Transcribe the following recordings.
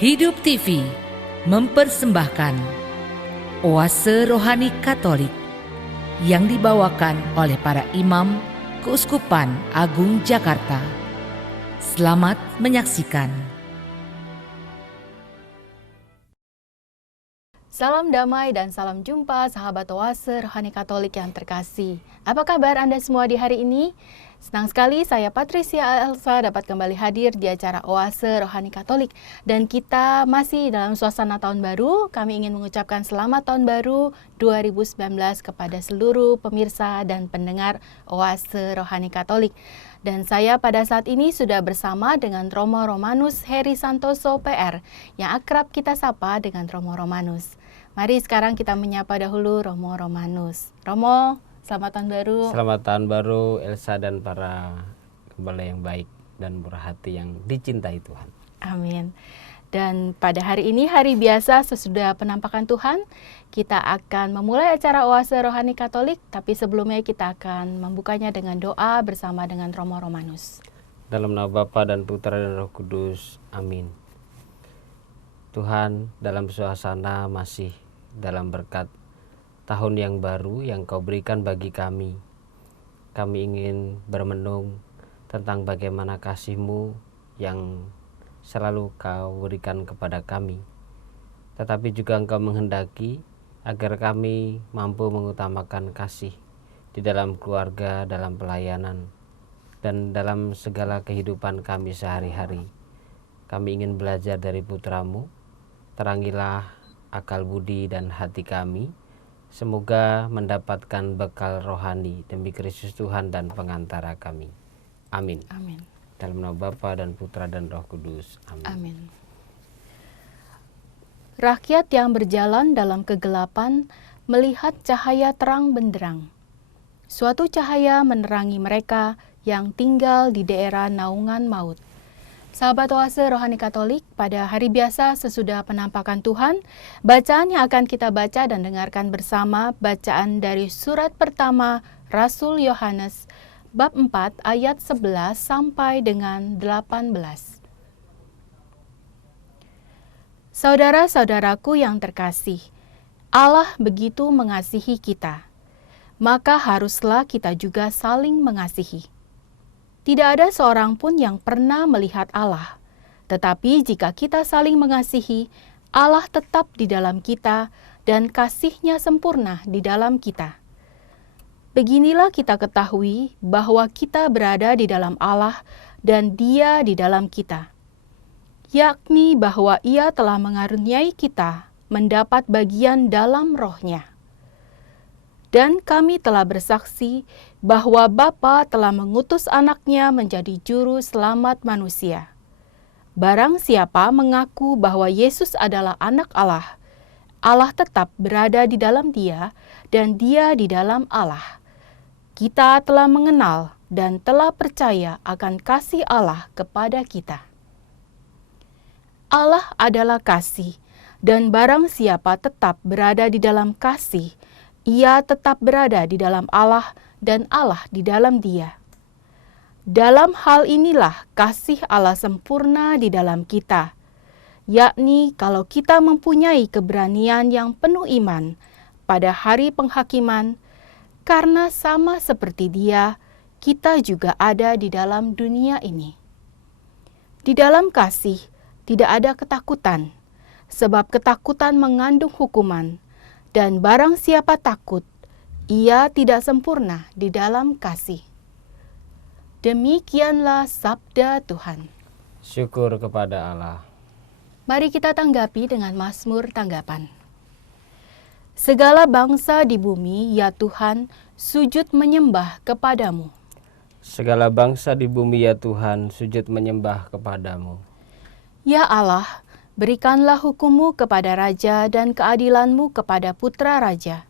Hidup TV mempersembahkan Oase Rohani Katolik yang dibawakan oleh para imam Keuskupan Agung Jakarta. Selamat menyaksikan. Salam damai dan salam jumpa sahabat Oase Rohani Katolik yang terkasih. Apa kabar Anda semua di hari ini? Senang sekali saya Patricia Elsa dapat kembali hadir di acara Oase Rohani Katolik. Dan kita masih dalam suasana tahun baru. Kami ingin mengucapkan selamat tahun baru 2019 kepada seluruh pemirsa dan pendengar Oase Rohani Katolik. Dan saya pada saat ini sudah bersama dengan Romo Romanus Heri Santoso PR yang akrab kita sapa dengan Romo Romanus. Mari sekarang kita menyapa dahulu Romo Romanus. Romo, selamat tahun baru. Selamat tahun baru Elsa dan para gembala yang baik dan murah hati yang dicintai Tuhan. Amin. Dan pada hari ini, hari biasa sesudah penampakan Tuhan, kita akan memulai acara Oase Rohani Katolik, tapi sebelumnya kita akan membukanya dengan doa bersama dengan Romo Romanus. Dalam nama Bapa dan Putra dan Roh Kudus. Amin. Tuhan, dalam suasana masih dalam berkat tahun yang baru yang Kau berikan bagi kami ingin bermenung tentang bagaimana kasih-Mu yang selalu Kau berikan kepada kami. Tetapi juga Engkau menghendaki agar kami mampu mengutamakan kasih di dalam keluarga, dalam pelayanan, dan dalam segala kehidupan kami sehari-hari. Kami ingin belajar dari Putra-Mu. Terangilah akal budi dan hati kami. Semoga mendapatkan bekal rohani demi Kristus Tuhan dan pengantara kami. Amin. Amin. Dalam nama Bapa dan Putra dan Roh Kudus. Amin. Amin. Rakyat yang berjalan dalam kegelapan melihat cahaya terang benderang. Suatu cahaya menerangi mereka yang tinggal di daerah naungan maut. Sahabat Oase Rohani Katolik, pada hari biasa sesudah penampakan Tuhan, bacaan yang akan kita baca dan dengarkan bersama bacaan dari surat pertama Rasul Yohanes, bab 4 ayat 11 sampai dengan 18. Saudara-saudaraku yang terkasih, Allah begitu mengasihi kita, maka haruslah kita juga saling mengasihi. Tidak ada seorang pun yang pernah melihat Allah, tetapi jika kita saling mengasihi, Allah tetap di dalam kita dan kasih-Nya sempurna di dalam kita. Beginilah kita ketahui bahwa kita berada di dalam Allah dan Dia di dalam kita, yakni bahwa Ia telah mengaruniai kita mendapat bagian dalam Roh-Nya. Dan kami telah bersaksi bahwa Bapa telah mengutus Anak-Nya menjadi juru selamat manusia. Barang siapa mengaku bahwa Yesus adalah Anak Allah, Allah tetap berada di dalam Dia dan Dia di dalam Allah. Kita telah mengenal dan telah percaya akan kasih Allah kepada kita. Allah adalah kasih, dan barang siapa tetap berada di dalam kasih, Ia tetap berada di dalam Allah dan Allah di dalam Dia. Dalam hal inilah kasih Allah sempurna di dalam kita, yakni kalau kita mempunyai keberanian yang penuh iman pada hari penghakiman, karena sama seperti Dia, kita juga ada di dalam dunia ini. Di dalam kasih tidak ada ketakutan, sebab ketakutan mengandung hukuman, dan barang siapa takut, ia tidak sempurna di dalam kasih. Demikianlah sabda Tuhan. Syukur kepada Allah. Mari kita tanggapi dengan Mazmur tanggapan. Segala bangsa di bumi, ya Tuhan, sujud menyembah kepadamu. Segala bangsa di bumi ya Tuhan, sujud menyembah kepadamu. Ya Allah, berikanlah hukum-Mu kepada raja dan keadilan-Mu kepada putra raja.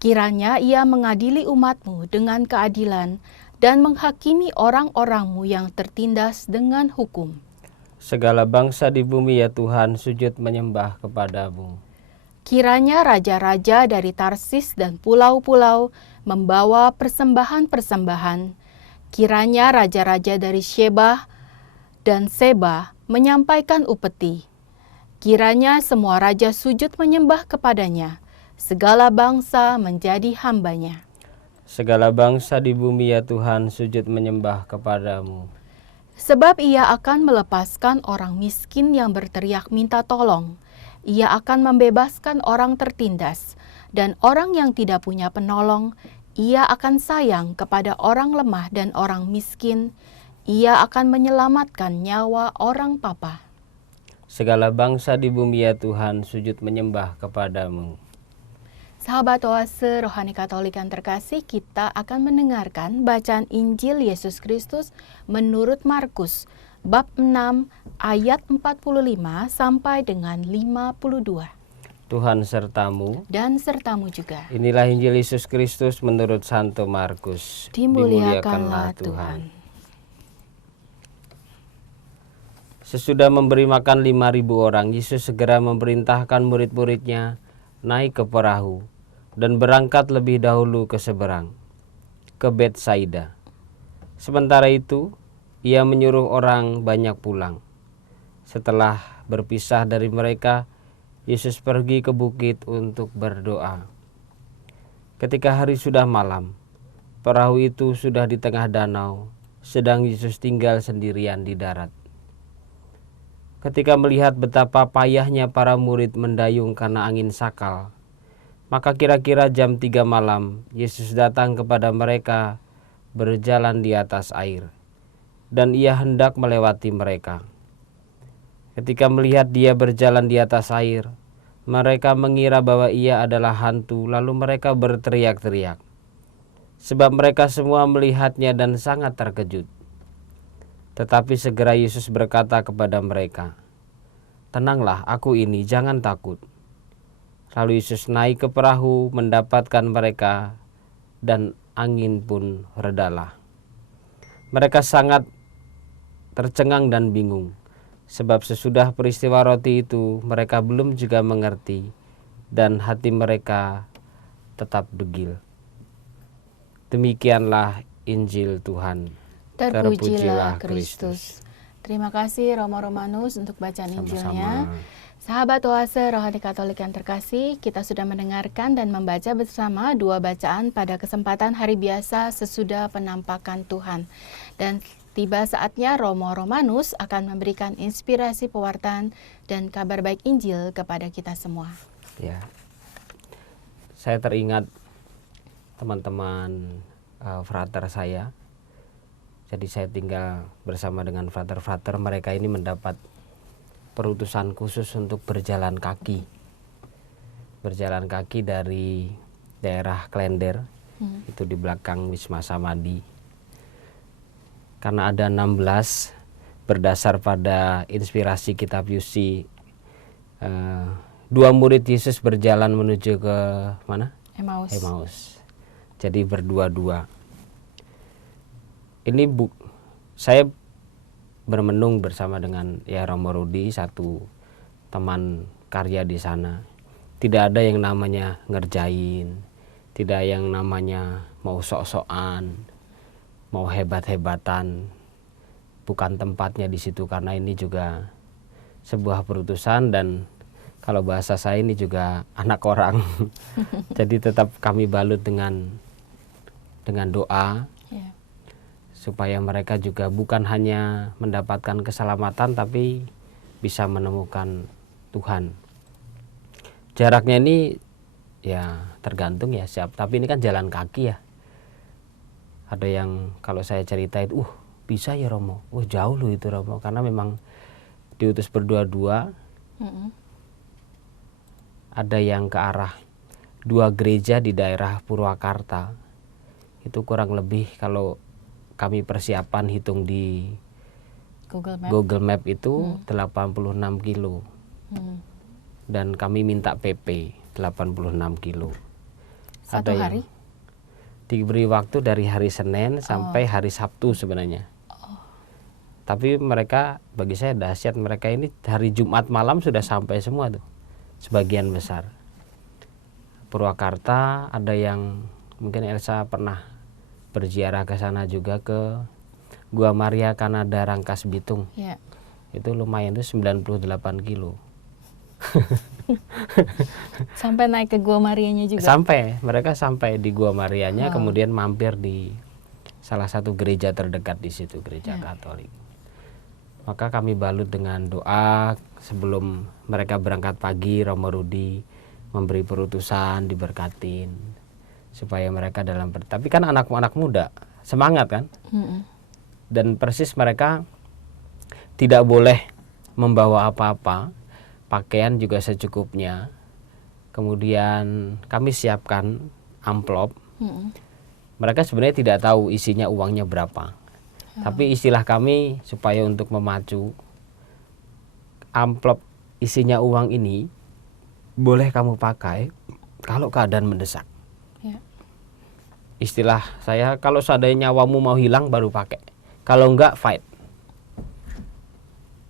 Kiranya ia mengadili umat-Mu dengan keadilan dan menghakimi orang-orang-Mu yang tertindas dengan hukum. Segala bangsa di bumi ya Tuhan, sujud menyembah kepadamu. Kiranya raja-raja dari Tarsis dan pulau-pulau membawa persembahan-persembahan. Kiranya raja-raja dari Sheba dan Seba menyampaikan upeti. Kiranya semua raja sujud menyembah kepadanya, segala bangsa menjadi hambanya. Segala bangsa di bumi ya Tuhan sujud menyembah kepadamu. Sebab ia akan melepaskan orang miskin yang berteriak minta tolong. Ia akan membebaskan orang tertindas, dan orang yang tidak punya penolong. Ia akan sayang kepada orang lemah dan orang miskin. Ia akan menyelamatkan nyawa orang papa. Segala bangsa di bumi ya Tuhan sujud menyembah kepadamu. Sahabat Oase Rohani Katolik yang terkasih, kita akan mendengarkan bacaan Injil Yesus Kristus menurut Markus, bab 6 ayat 45 sampai dengan 52. Tuhan sertamu. Dan sertamu juga. Inilah Injil Yesus Kristus menurut Santo Markus. Dimuliakanlah Tuhan. Sesudah memberi makan 5.000 orang, Yesus segera memerintahkan murid-muridnya naik ke perahu dan berangkat lebih dahulu ke seberang, ke Betsaida. Sementara itu, ia menyuruh orang banyak pulang. Setelah berpisah dari mereka, Yesus pergi ke bukit untuk berdoa. Ketika hari sudah malam, perahu itu sudah di tengah danau, sedang Yesus tinggal sendirian di darat. Ketika melihat betapa payahnya para murid mendayung karena angin sakal, maka kira-kira jam 3 malam, Yesus datang kepada mereka berjalan di atas air, dan ia hendak melewati mereka. Ketika melihat dia berjalan di atas air, mereka mengira bahwa ia adalah hantu, lalu mereka berteriak-teriak. Sebab mereka semua melihatnya dan sangat terkejut. Tetapi segera Yesus berkata kepada mereka, "Tenanglah, aku ini, jangan takut." Lalu Yesus naik ke perahu mendapatkan mereka, dan angin pun redalah. Mereka sangat tercengang dan bingung, sebab sesudah peristiwa roti itu mereka belum juga mengerti, dan hati mereka tetap degil. Demikianlah Injil Tuhan. Terpujilah Kristus. Terima kasih Romo Romanus untuk bacaan Injilnya. Sahabat Oase Rohani Katolik yang terkasih, kita sudah mendengarkan dan membaca bersama 2 bacaan pada kesempatan hari biasa sesudah penampakan Tuhan. Dan tiba saatnya Romo Romanus akan memberikan inspirasi pewartaan dan kabar baik Injil kepada kita semua. Ya, saya teringat teman-teman frater saya. Jadi saya tinggal bersama dengan frater-frater, mereka ini mendapat perutusan khusus untuk berjalan kaki. Berjalan kaki dari daerah Klender, itu di belakang Wisma Samadi. Karena ada 16, berdasar pada inspirasi kitab Yusi, 2 murid Yesus berjalan menuju ke mana? Emmaus. Jadi berdua-dua. Ini saya bermenung bersama dengan Romo Rudi, satu teman karya di sana. Tidak ada yang namanya ngerjain, tidak yang namanya mau sok-sokan, mau hebat-hebatan. Bukan tempatnya di situ, karena ini juga sebuah perutusan, dan kalau bahasa saya ini juga anak orang. Jadi tetap kami balut dengan doa. Supaya mereka juga bukan hanya mendapatkan keselamatan, tapi bisa menemukan Tuhan. Jaraknya ini ya tergantung ya siap, tapi ini kan jalan kaki ya. Ada yang kalau saya ceritain, bisa ya Romo, jauh loh itu Romo, karena memang diutus berdua-dua. Ada yang ke arah 2 gereja di daerah Purwakarta, itu kurang lebih kalau kami persiapan hitung di Google Map itu 86 kilo. Dan kami minta PP 86 kilo. Satu hari? Diberi waktu dari hari Senin sampai hari Sabtu sebenarnya. Tapi mereka, bagi saya dahsyat, mereka ini hari Jumat malam sudah sampai semua tuh, sebagian besar. Purwakarta, ada yang mungkin Elsa pernah berziarah ke sana juga, ke Gua Maria Kanada Rangkas Bitung. Itu lumayan, itu 98 kilo. Sampai naik ke Gua Marianya juga. Mereka sampai di Gua Marianya, Wow. kemudian mampir di salah satu gereja terdekat di situ, gereja Ya. Katolik. Maka kami balut dengan doa sebelum mereka berangkat pagi. Romo Rudi memberi perutusan, diberkatin supaya mereka tapi kan anak-anak muda semangat kan, Mm-mm. dan persis mereka tidak boleh membawa apa-apa, pakaian juga secukupnya. Kemudian kami siapkan amplop. Mm-mm. Mereka sebenarnya tidak tahu isinya uangnya berapa. Tapi istilah kami supaya untuk memacu, amplop isinya uang ini boleh kamu pakai kalau keadaan mendesak. Ya. Istilah saya, kalau seandainya nyawamu mau hilang baru pakai. Kalau enggak, fight.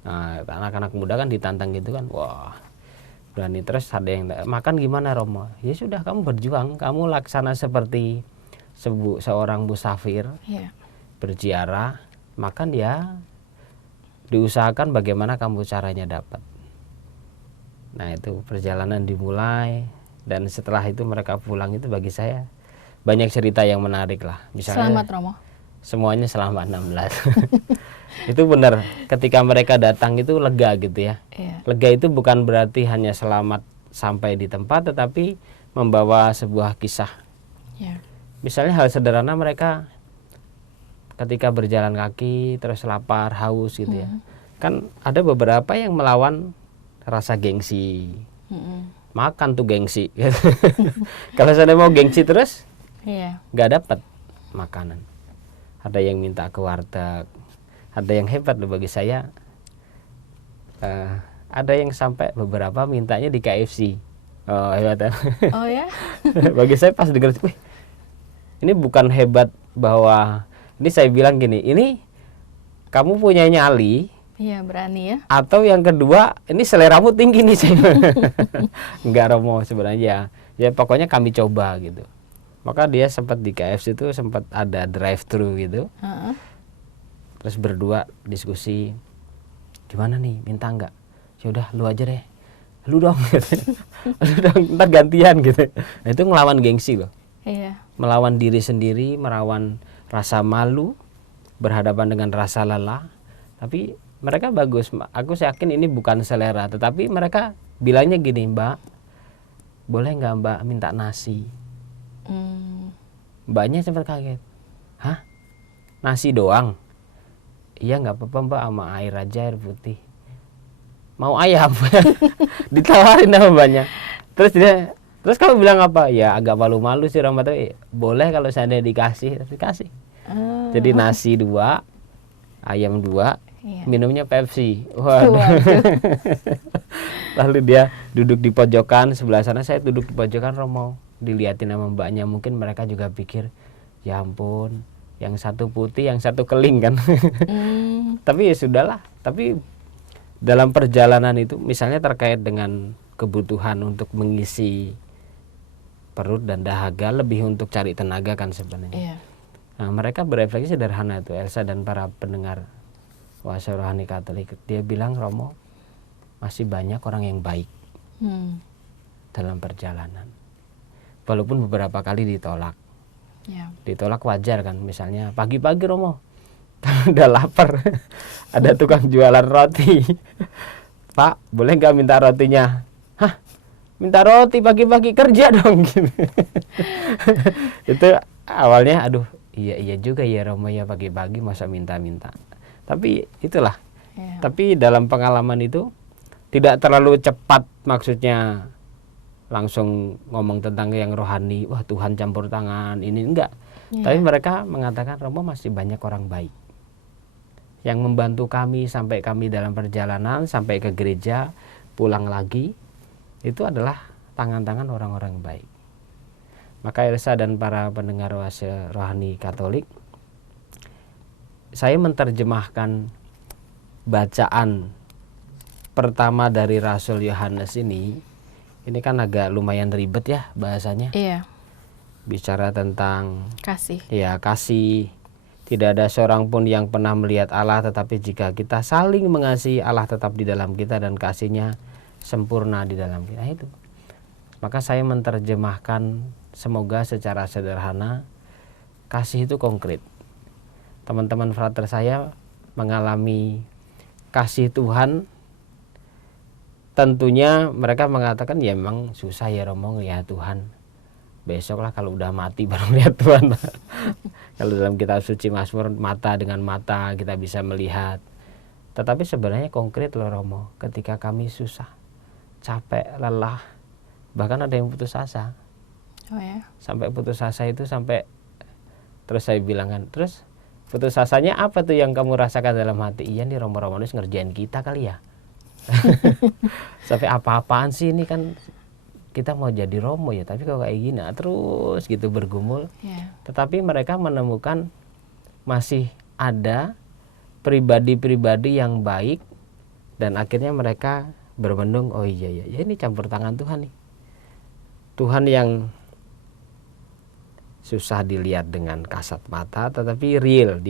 Nah, anak-anak muda kan ditantang gitu kan. Wah, berani. Terus ada yang makan gimana Romo? Ya sudah, kamu berjuang, kamu laksana seperti seorang musafir Ya. berziarah, makan ya diusahakan bagaimana kamu caranya dapat. Nah, itu perjalanan dimulai, dan setelah itu mereka pulang. Itu bagi saya banyak cerita yang menarik lah. Misalnya Selamat Romo. semuanya selamat 16. Itu benar, ketika mereka datang itu lega gitu ya. Iya. Lega itu bukan berarti hanya selamat sampai di tempat, tetapi membawa sebuah kisah. Ya. Misalnya hal sederhana, mereka ketika berjalan kaki terus lapar, haus gitu ya. Kan ada beberapa yang melawan rasa gengsi. Mm-mm. Makan tuh gengsi. Kalau saya mau gengsi terus, Iya. nggak dapat makanan. Ada yang minta ke warteg, ada yang hebat loh bagi saya. Ada yang sampai beberapa mintanya di KFC. Oh, hebat ya. Oh ya? Bagi saya pas dengar, wih, ini bukan hebat bahwa, ini saya bilang gini, ini kamu punya nyali, Iya, berani ya. atau yang kedua ini seleramu tinggi nih. Enggak Romo, sebenarnya ya pokoknya kami coba gitu. Maka dia sempat di KFC itu sempat ada drive thru gitu. Heeh. Terus berdua diskusi, gimana nih, minta enggak? Ya udah lu aja deh, lu dong gitu. Lu dong, ntar gantian gitu. Nah, itu ngelawan gengsi loh, Iya. melawan diri sendiri, melawan rasa malu, berhadapan dengan rasa lelah. Tapi mereka bagus, aku yakin ini bukan selera, tetapi mereka bilangnya gini, Mbak, boleh nggak Mbak minta nasi? Hmm. Mbaknya sempat kaget, hah, nasi doang? Iya nggak apa-apa Mbak, sama air aja, air putih. Mau ayam? Ditawarin sama mbaknya. Terus kamu bilang apa? Ya agak malu-malu sih Romo, tapi boleh kalau saya dikasih, dikasih. Ah. Jadi nasi 2, ayam 2, Iya. minumnya Pepsi. Waduh. Waduh. Lalu dia duduk di pojokan sebelah sana, saya duduk di pojokan. Romo diliatin sama mbaknya, mungkin mereka juga pikir, ya ampun, yang satu putih, yang satu keling kan. Hmm. Tapi ya sudahlah. Tapi dalam perjalanan itu, misalnya terkait dengan kebutuhan untuk mengisi perut dan dahaga, lebih untuk cari tenaga kan sebenarnya. Iya. Nah, mereka berefleksi sederhana itu, Elsa dan para pendengar Oase Rohani Katolik. Dia bilang, Romo, masih banyak orang yang baik Hmm. dalam perjalanan. Walaupun beberapa kali ditolak. Ya. Ditolak wajar kan, misalnya pagi-pagi Romo, udah lapar, ada tukang jualan roti. Pak, boleh nggak minta rotinya? Hah, minta roti pagi-pagi, kerja dong gitu. Itu awalnya, aduh, iya juga ya Romo ya, pagi-pagi masa minta-minta. Tapi itulah. Iya. Tapi dalam pengalaman itu tidak terlalu cepat, maksudnya langsung ngomong tentang yang rohani, wah Tuhan campur tangan, ini enggak. Iya. Tapi mereka mengatakan, Romo masih banyak orang baik yang membantu kami sampai kami dalam perjalanan, sampai ke gereja, pulang lagi. Itu adalah tangan-tangan orang-orang baik. Maka Elsa dan para pendengar Oase Rohani Katolik, saya menerjemahkan bacaan pertama dari Rasul Yohanes ini kan agak lumayan ribet ya bahasanya. Iya. Bicara tentang Kasih. ya kasih. Tidak ada seorang pun yang pernah melihat Allah, tetapi jika kita saling mengasihi, Allah tetap di dalam kita dan kasih-Nya sempurna di dalam kita. Itu. Maka saya menerjemahkan semoga secara sederhana, kasih itu konkret. Teman-teman frater saya mengalami kasih Tuhan, tentunya mereka mengatakan ya memang susah ya Romo, ya Tuhan. Besok lah kalau udah mati baru lihat Tuhan. Kalau dalam kitab suci Mazmur, mata dengan mata kita bisa melihat. Tetapi sebenarnya konkret loh Romo, ketika kami susah, capek, lelah, bahkan ada yang putus asa. Oh ya. Sampai putus asa itu sampai, terus saya bilang kan, terus putus asanya apa tuh yang kamu rasakan dalam hati? Iya nih Romo-Romanus ngerjain kita kali ya. Sampai apa-apaan sih ini kan kita mau jadi Romo ya, tapi kalau kayak gini terus gitu bergumul. Yeah. Tetapi mereka menemukan masih ada pribadi-pribadi yang baik, dan akhirnya mereka bermendung, oh iya ya ini campur tangan Tuhan nih. Tuhan yang susah dilihat dengan kasat mata tetapi real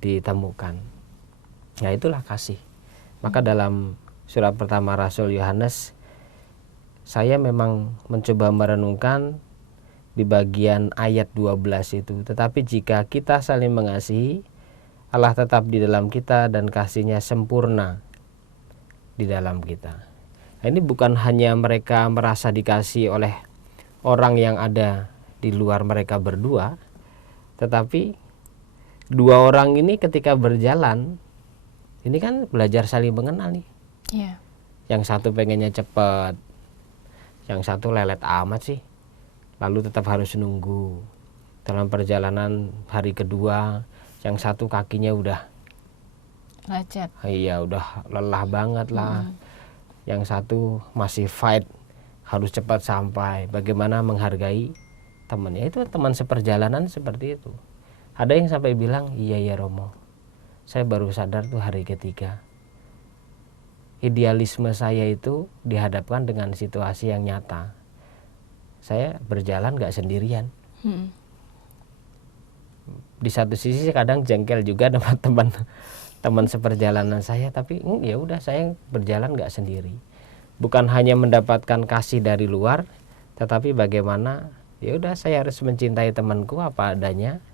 ditemukan. Ya itulah kasih. Maka dalam surat pertama Rasul Yohanes, saya memang mencoba merenungkan di bagian ayat 12 itu. Tetapi jika kita saling mengasihi, Allah tetap di dalam kita dan kasih-Nya sempurna di dalam kita. Nah, ini bukan hanya mereka merasa dikasihi oleh orang yang ada di luar mereka berdua, tetapi dua orang ini ketika berjalan, ini kan belajar saling mengenal nih. Yeah. Yang satu pengennya cepat, yang satu lelet amat sih, lalu tetap harus nunggu. Dalam perjalanan hari kedua, yang satu kakinya udah lecet. Iya, udah lelah banget lah. Yang satu masih fight, harus cepat sampai. Bagaimana menghargai temannya? Itu teman seperjalanan seperti itu. Ada yang sampai bilang, iya ya Romo, saya baru sadar tuh hari ketiga. Idealisme saya itu dihadapkan dengan situasi yang nyata. Saya berjalan gak sendirian. Di satu sisi kadang jengkel juga dengan teman seperjalanan saya, tapi ya udah saya berjalan gak sendiri. Bukan hanya mendapatkan kasih dari luar, tetapi bagaimana ya udah saya harus mencintai temanku apa adanya.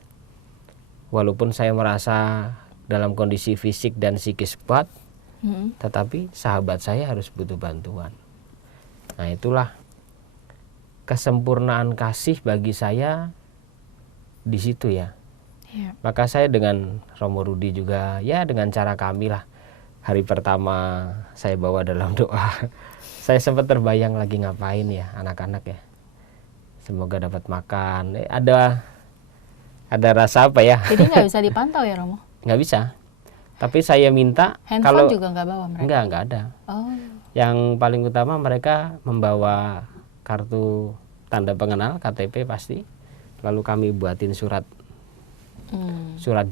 Walaupun saya merasa dalam kondisi fisik dan psikis kuat, tetapi sahabat saya harus butuh bantuan. Nah, itulah kesempurnaan kasih bagi saya di situ ya. Yeah. Maka saya dengan Romo Rudi juga ya dengan cara kami lah. Hari pertama saya bawa dalam doa. Saya sempat terbayang lagi ngapain ya anak-anak ya. Semoga dapat makan. Ada rasa apa ya? Jadi nggak bisa dipantau ya Romo? Nggak bisa. Tapi saya minta handphone juga nggak bawa mereka? Nggak ada. Oh. Yang paling utama mereka membawa kartu tanda pengenal, KTP pasti. Lalu kami buatin surat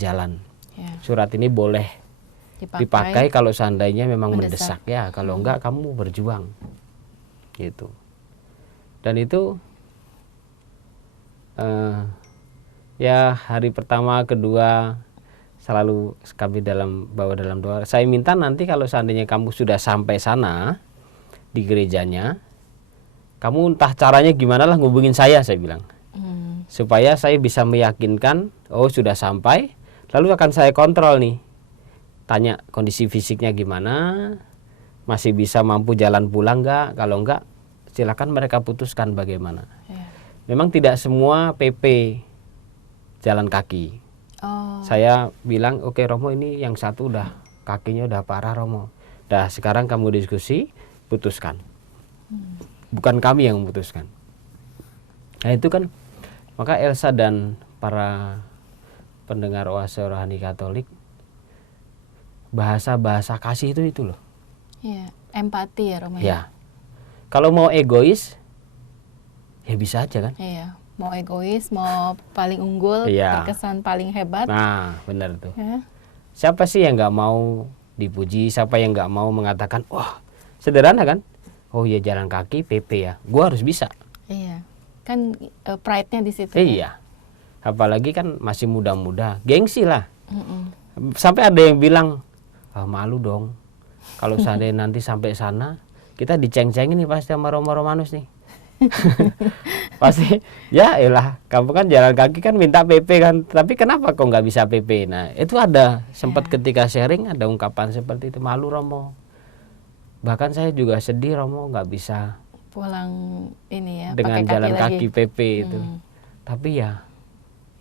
jalan. Yeah. Surat ini boleh dipakai kalau seandainya memang mendesak ya. Kalau enggak kamu berjuang. Gitu. Dan itu ya hari pertama, kedua selalu kami bawa dalam doa. Saya minta nanti kalau seandainya kamu sudah sampai sana di gerejanya, kamu entah caranya gimana lah ngubungin saya bilang. Supaya saya bisa meyakinkan, oh sudah sampai, lalu akan saya kontrol nih. Tanya kondisi fisiknya gimana, masih bisa mampu jalan pulang enggak, kalau enggak silakan mereka putuskan bagaimana. Yeah. Memang tidak semua PP jalan kaki. Oh. Saya bilang, oke Romo, ini yang satu udah kakinya udah parah Romo. Dah sekarang kamu diskusi, putuskan. Bukan kami yang memutuskan. Nah itu kan, maka Elsa dan para pendengar Oase Rohani Katolik, bahasa-bahasa kasih itu loh. Iya, empati ya Romo. Ya. Kalau mau egois, ya bisa aja kan. Iya. Mau egois, mau paling unggul, terkesan paling hebat. Nah, benar tuh. Ya. Siapa sih yang nggak mau dipuji? Siapa yang nggak mau mengatakan, wah sederhana kan? Oh ya jalan kaki PP ya, gua harus bisa. Iya, kan pride-nya di situ. Iya, apalagi kan masih muda-muda, gengsi lah. Sampai ada yang bilang, malu dong, Kalau seandainya nanti sampai sana, kita diceng-cengin nih pasti sama Romanus nih. Pasti, ya elah, kamu kan jalan kaki kan minta PP kan, tapi kenapa kok nggak bisa PP? Nah, itu ada sempat ketika sharing ada ungkapan seperti itu, malu Romo. Bahkan saya juga sedih Romo nggak bisa Pulang ini ya, dengan pakai jalan lagi. kaki PP itu. Tapi ya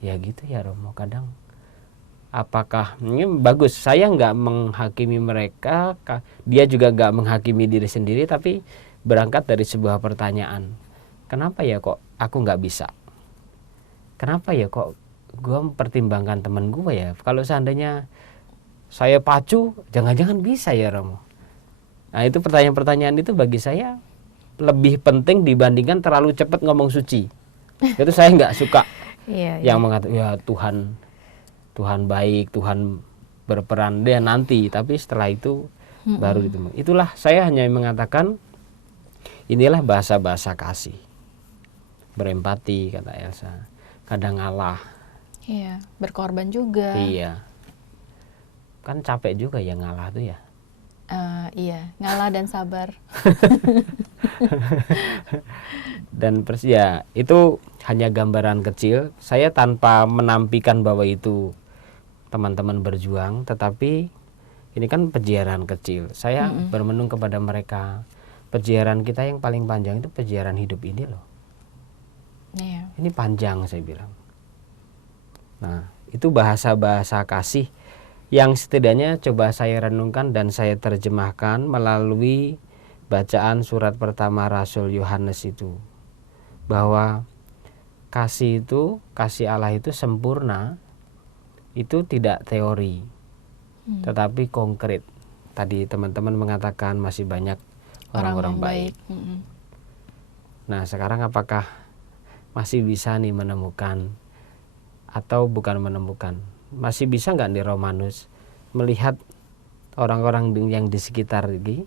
gitu ya Romo, kadang apakah ini bagus, saya nggak menghakimi mereka, dia juga nggak menghakimi diri sendiri, tapi berangkat dari sebuah pertanyaan, kenapa ya kok aku nggak bisa, kenapa ya kok gue mempertimbangkan temen gue ya, kalau seandainya saya pacu jangan-jangan bisa ya Romo. Nah itu pertanyaan-pertanyaan itu bagi saya lebih penting dibandingkan terlalu cepat ngomong suci. Itu saya nggak suka. Yang mengatakan ya Tuhan baik, Tuhan berperan dia nanti, tapi setelah itu baru ditemukan. Itulah saya hanya mengatakan inilah bahasa-bahasa kasih. Berempati kata Elsa. Kadang ngalah. Iya, berkorban juga. Iya. Kan capek juga ya ngalah tuh ya. Iya, ngalah dan sabar. Dan ya itu hanya gambaran kecil. Saya tanpa menampikan bahwa itu teman-teman berjuang, tetapi ini kan peziaran kecil. Saya bermenung kepada mereka. Peziaran kita yang paling panjang itu peziaran hidup ini loh. Iya. Ini panjang saya bilang. Nah, itu bahasa-bahasa kasih yang setidaknya coba saya renungkan dan saya terjemahkan melalui bacaan surat pertama Rasul Yohanes itu. Bahwa kasih Allah itu sempurna, itu tidak teori, tetapi konkret. Tadi teman-teman mengatakan masih banyak orang-orang baik. Nah sekarang apakah masih bisa nih menemukan atau bukan menemukan? Masih bisa nggak nih Romanus melihat orang-orang yang di sekitar ini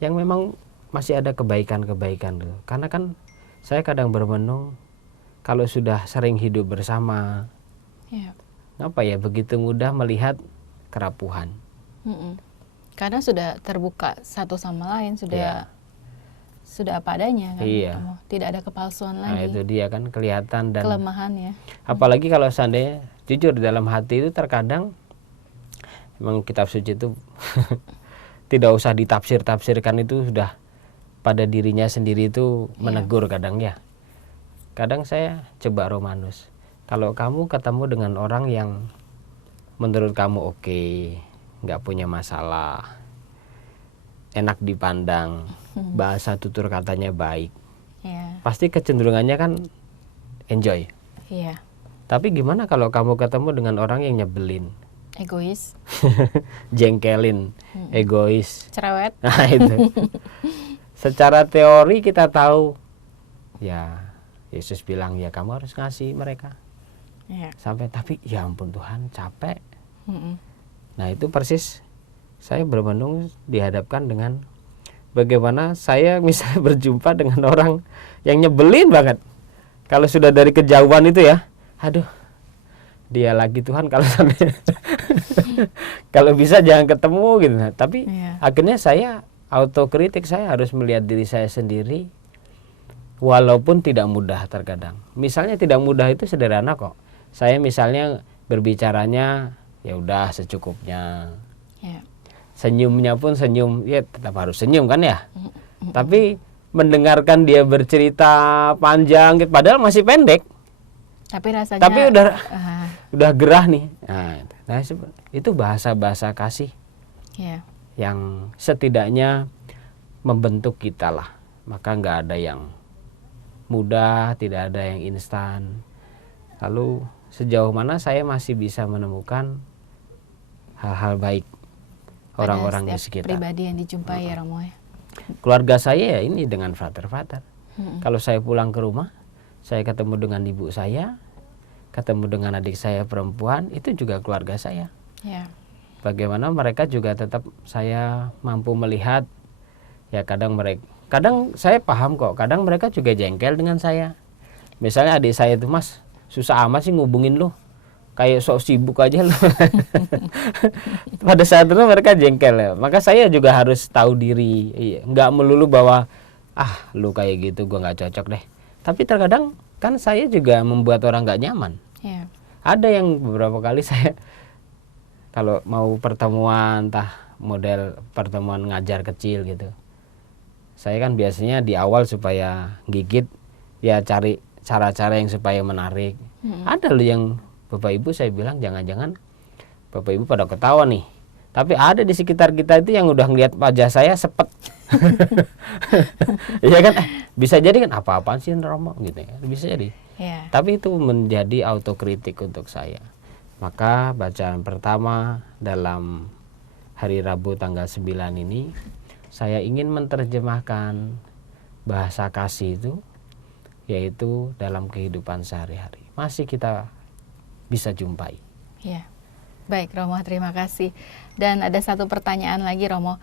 yang memang masih ada kebaikan-kebaikan tuh? Karena kan saya kadang bermenung kalau sudah sering hidup bersama, apa ya begitu mudah melihat kerapuhan. Karena sudah terbuka satu sama lain, sudah apa adanya kan. Tidak ada kepalsuan lagi. Nah itu dia kan kelihatan dan kelemahannya. Apalagi kalau seandainya jujur di dalam hati itu terkadang memang kitab suci itu tidak usah ditafsir-tafsirkan, itu sudah pada dirinya sendiri itu menegur kadang ya. Kadang saya coba Romanus, kalau kamu ketemu dengan orang yang menurut kamu oke, nggak punya masalah, enak dipandang, bahasa tutur katanya baik, pasti kecenderungannya kan enjoy. Tapi gimana kalau kamu ketemu dengan orang yang nyebelin, egois, jengkelin, egois, cerewet? Nah itu. Secara teori kita tahu, ya Yesus bilang ya kamu harus ngasih mereka. Sampai tapi ya ampun Tuhan capek. Nah itu persis saya bermenung dihadapkan dengan bagaimana saya misalnya berjumpa dengan orang yang nyebelin banget. Kalau sudah dari kejauhan itu ya, aduh dia lagi Tuhan kalau sampai kalau bisa jangan ketemu gitu. Tapi akhirnya saya autokritik, saya harus melihat diri saya sendiri walaupun tidak mudah terkadang. Misalnya tidak mudah itu sederhana kok. Saya misalnya berbicaranya ya udah secukupnya. Senyumnya pun senyum, ya tetap harus senyum kan ya. Tapi mendengarkan dia bercerita panjang padahal masih pendek. Tapi rasanya udah gerah nih. Nah, itu bahasa-bahasa kasih. Yang setidaknya membentuk kita lah. Maka nggak ada yang mudah, tidak ada yang instan. Lalu sejauh mana saya masih bisa menemukan hal-hal baik orang-orang di sekitar. Pribadi yang dijumpai ya Romo ya. Keluarga saya ya ini dengan frater-frater. Kalau saya pulang ke rumah, saya ketemu dengan ibu saya, ketemu dengan adik saya perempuan, itu juga keluarga saya. Bagaimana mereka juga tetap saya mampu melihat, ya kadang saya paham kok, kadang mereka juga jengkel dengan saya. Misalnya adik saya itu, Mas susah amat sih ngubungin lu, kayak sok sibuk aja lu. Pada saat itu mereka jengkel ya. Maka saya juga harus tahu diri. Iya, nggak melulu bahwa lu kayak gitu gua nggak cocok deh. Tapi terkadang kan saya juga membuat orang nggak nyaman. Ya. Ada yang beberapa kali saya kalau mau pertemuan, entah model pertemuan ngajar kecil gitu, saya kan biasanya di awal supaya gigit ya cari cara-cara yang supaya menarik. Ada loh yang Bapak Ibu saya bilang jangan-jangan Bapak Ibu pada ketawa nih, tapi ada di sekitar kita itu yang udah ngelihat wajah saya sepet. Iya kan, bisa jadi kan apa-apaan sih Romo gitu ya, bisa jadi. Ya. Tapi itu menjadi autokritik untuk saya. Maka bacaan pertama dalam hari Rabu tanggal 9 ini, saya ingin menerjemahkan bahasa kasih itu, yaitu dalam kehidupan sehari-hari. Masih kita bisa jumpai. Ya. Baik Romo, terima kasih. Dan ada satu pertanyaan lagi Romo.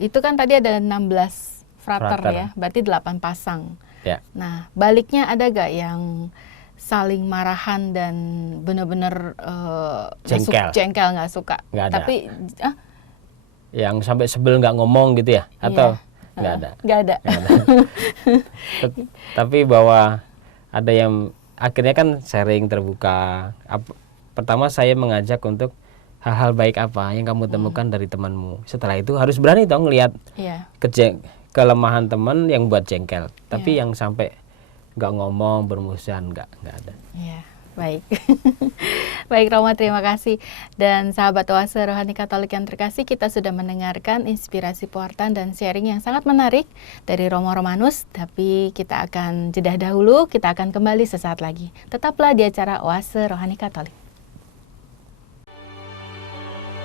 Itu kan tadi ada 16 frater ya, berarti 8 pasang. Ya. Nah, baliknya ada gak yang saling marahan dan benar-benar jengkel nggak suka? Nggak ada. Tapi yang sampai sebel nggak ngomong gitu ya? Atau nggak ada? Nggak ada. Tapi bahwa ada yang akhirnya kan sharing terbuka. Pertama saya mengajak untuk hal-hal baik apa yang kamu temukan dari temanmu. Setelah itu harus berani dong ngelihat kelemahan teman yang buat jengkel. Tapi yang sampai nggak ngomong, bermusuhan, nggak ada. Iya, baik. Baik Romo, terima kasih. Dan sahabat Oase Rohani Katolik yang terkasih, kita sudah mendengarkan inspirasi pewartaan dan sharing yang sangat menarik dari Romo Romanus. Tapi kita akan jeda dahulu, kita akan kembali sesaat lagi. Tetaplah di acara Oase Rohani Katolik.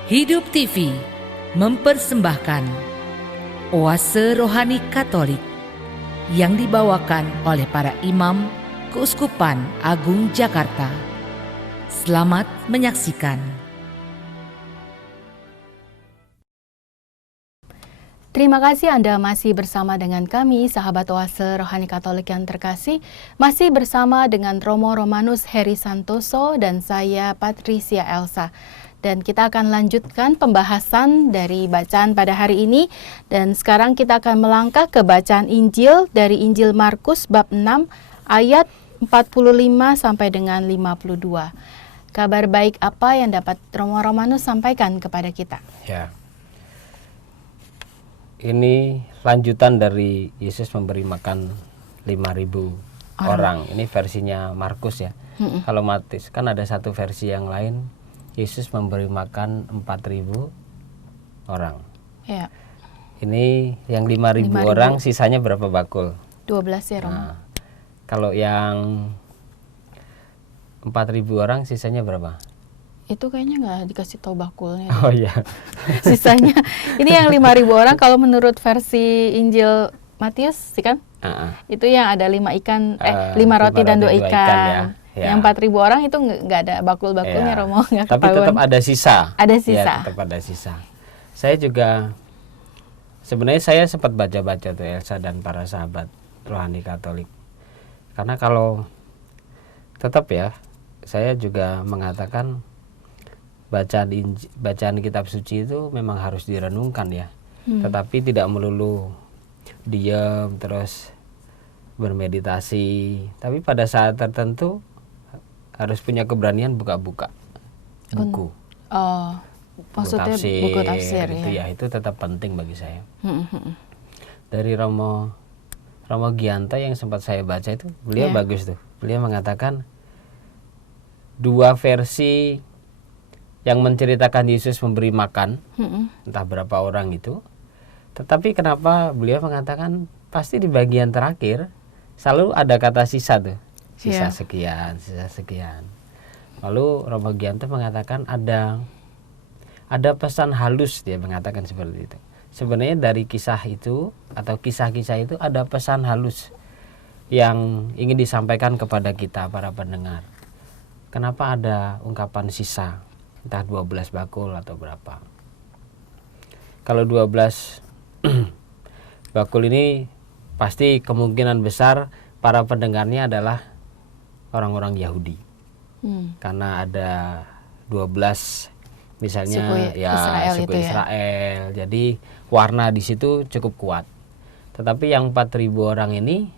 Hidup TV mempersembahkan Oase Rohani Katolik yang dibawakan oleh para imam Keuskupan Agung Jakarta. Selamat menyaksikan. Terima kasih Anda masih bersama dengan kami, sahabat Oase Rohani Katolik yang terkasih. Masih bersama dengan Romo Romanus Heri Santoso dan saya Patricia Elsa. Dan kita akan lanjutkan pembahasan dari bacaan pada hari ini. Dan sekarang kita akan melangkah ke bacaan Injil dari Injil Markus bab 6 ayat 45 sampai dengan 52. Kabar baik apa yang dapat Romo Romanus sampaikan kepada kita? Ya. Ini lanjutan dari Yesus memberi makan 5.000 orang. Ini versinya Markus ya. Kalau Matius kan ada satu versi yang lain, Yesus memberi makan 4.000 orang. Ya. Ini yang 5.000 orang, sisanya berapa bakul? 12 ya Romo. Nah, kalau yang 4.000 orang sisanya berapa? Itu kayaknya nggak dikasih tahu bakulnya. Oh iya. Sisanya. Ini yang 5.000 orang kalau menurut versi Injil Matius sih kan? Itu yang ada 5 ikan, 5 roti dan 2 ikan. Ya. Yang 4.000 orang itu nggak ada bakul-bakulnya Romo. Nggak tapi ketahuan. tetap ada sisa. Ada sisa. Ya, tetap ada sisa. Saya juga, sebenarnya saya sempat baca-baca tuh Elsa dan para sahabat Rohani Katolik. Karena kalau tetap ya, saya juga mengatakan bacaan kitab suci itu memang harus direnungkan ya. Tetapi tidak melulu diam terus bermeditasi. Tapi pada saat tertentu harus punya keberanian buka-buka buku. Oh, maksudnya buku tafsir itu ya. Itu tetap penting bagi saya. Dari Romo Gianta yang sempat saya baca itu, beliau bagus tuh. Beliau mengatakan 2 versi yang menceritakan Yesus memberi makan, entah berapa orang itu. Tetapi kenapa beliau mengatakan pasti di bagian terakhir selalu ada kata sisa tuh. Sisa sekian. Lalu Romo Gianta mengatakan ada pesan halus, dia mengatakan seperti itu. Sebenarnya dari kisah itu atau kisah-kisah itu ada pesan halus yang ingin disampaikan kepada kita para pendengar. Kenapa ada ungkapan sisa? Entah 12 bakul atau berapa. Kalau 12 bakul ini pasti kemungkinan besar para pendengarnya adalah orang-orang Yahudi. Karena ada 12 misalnya Suku Israel suku itu ya. Israel. Jadi warna di situ cukup kuat. Tetapi yang 4.000 orang ini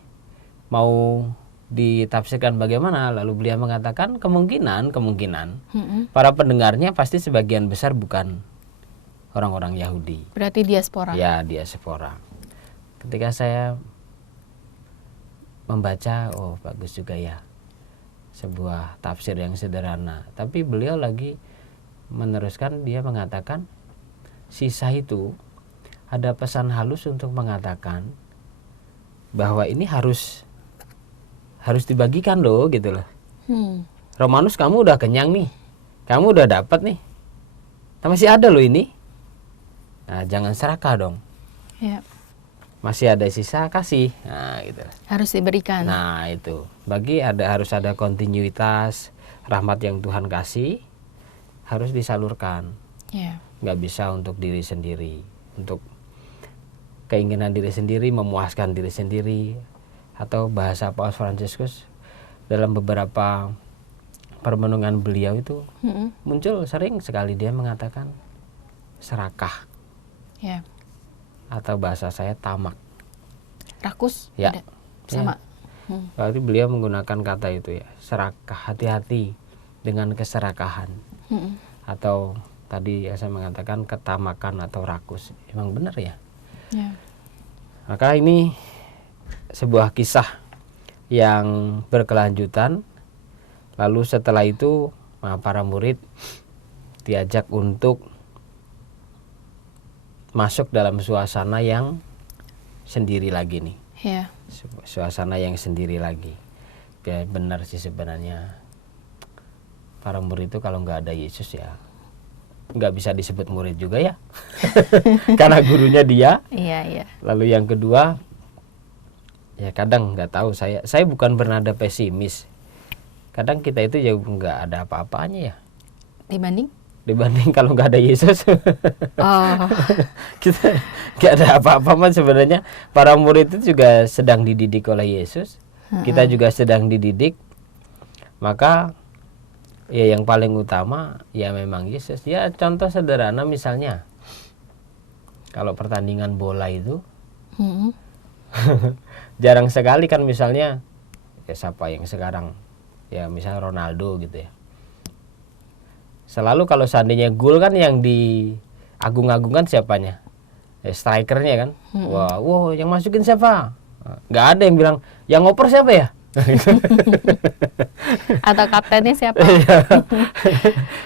mau ditafsirkan bagaimana? Lalu beliau mengatakan kemungkinan para pendengarnya pasti sebagian besar bukan orang-orang Yahudi. Berarti diaspora. Ya, diaspora. Ketika saya membaca, oh bagus juga ya, sebuah tafsir yang sederhana. Tapi beliau lagi meneruskan, dia mengatakan sisa itu ada pesan halus untuk mengatakan bahwa ini harus dibagikan loh, gitu loh. Romanus, kamu udah kenyang nih, kamu udah dapat nih, masih ada loh ini. Nah, jangan serakah dong. Ya. Masih ada sisa, kasih. Nah, gitu. Harus diberikan. Nah, itu. Harus ada kontinuitas rahmat yang Tuhan kasih, harus disalurkan. Ya. Nggak bisa untuk diri sendiri, untuk keinginan diri sendiri, memuaskan diri sendiri. Atau bahasa Paus Fransiskus dalam beberapa permenungan beliau itu muncul sering sekali, dia mengatakan serakah. Ya. Atau bahasa saya tamak. Rakus? Ya. Ada. Sama. Berarti beliau menggunakan kata itu ya, serakah, hati-hati dengan keserakahan. Atau tadi ya saya mengatakan ketamakan atau rakus. Emang benar ya? Ya. Maka ini sebuah kisah yang berkelanjutan. Lalu setelah itu para murid diajak untuk masuk dalam suasana yang sendiri lagi nih. Ya. Suasana yang sendiri lagi. Ya benar sih sebenarnya. Para murid itu kalau nggak ada Yesus ya nggak bisa disebut murid juga ya. Karena gurunya dia. Iya. Lalu yang kedua, ya kadang nggak tahu, saya bukan bernada pesimis. Kadang kita itu ya nggak ada apa-apanya ya. Dibanding kalau nggak ada Yesus. Kita nggak ada apa-apa, man. Sebenarnya para murid itu juga sedang dididik oleh Yesus. Kita juga sedang dididik. Maka ya yang paling utama ya memang Yesus. Ya contoh sederhana misalnya, kalau pertandingan bola itu jarang sekali kan misalnya ya siapa yang sekarang ya misalnya Ronaldo gitu ya. Selalu kalau seandainya gol kan yang diagung-agungkan siapanya? Ya, strikernya kan. Wow, yang masukin siapa? Nggak ada yang bilang yang ngoper siapa ya? Atau kaptennya siapa?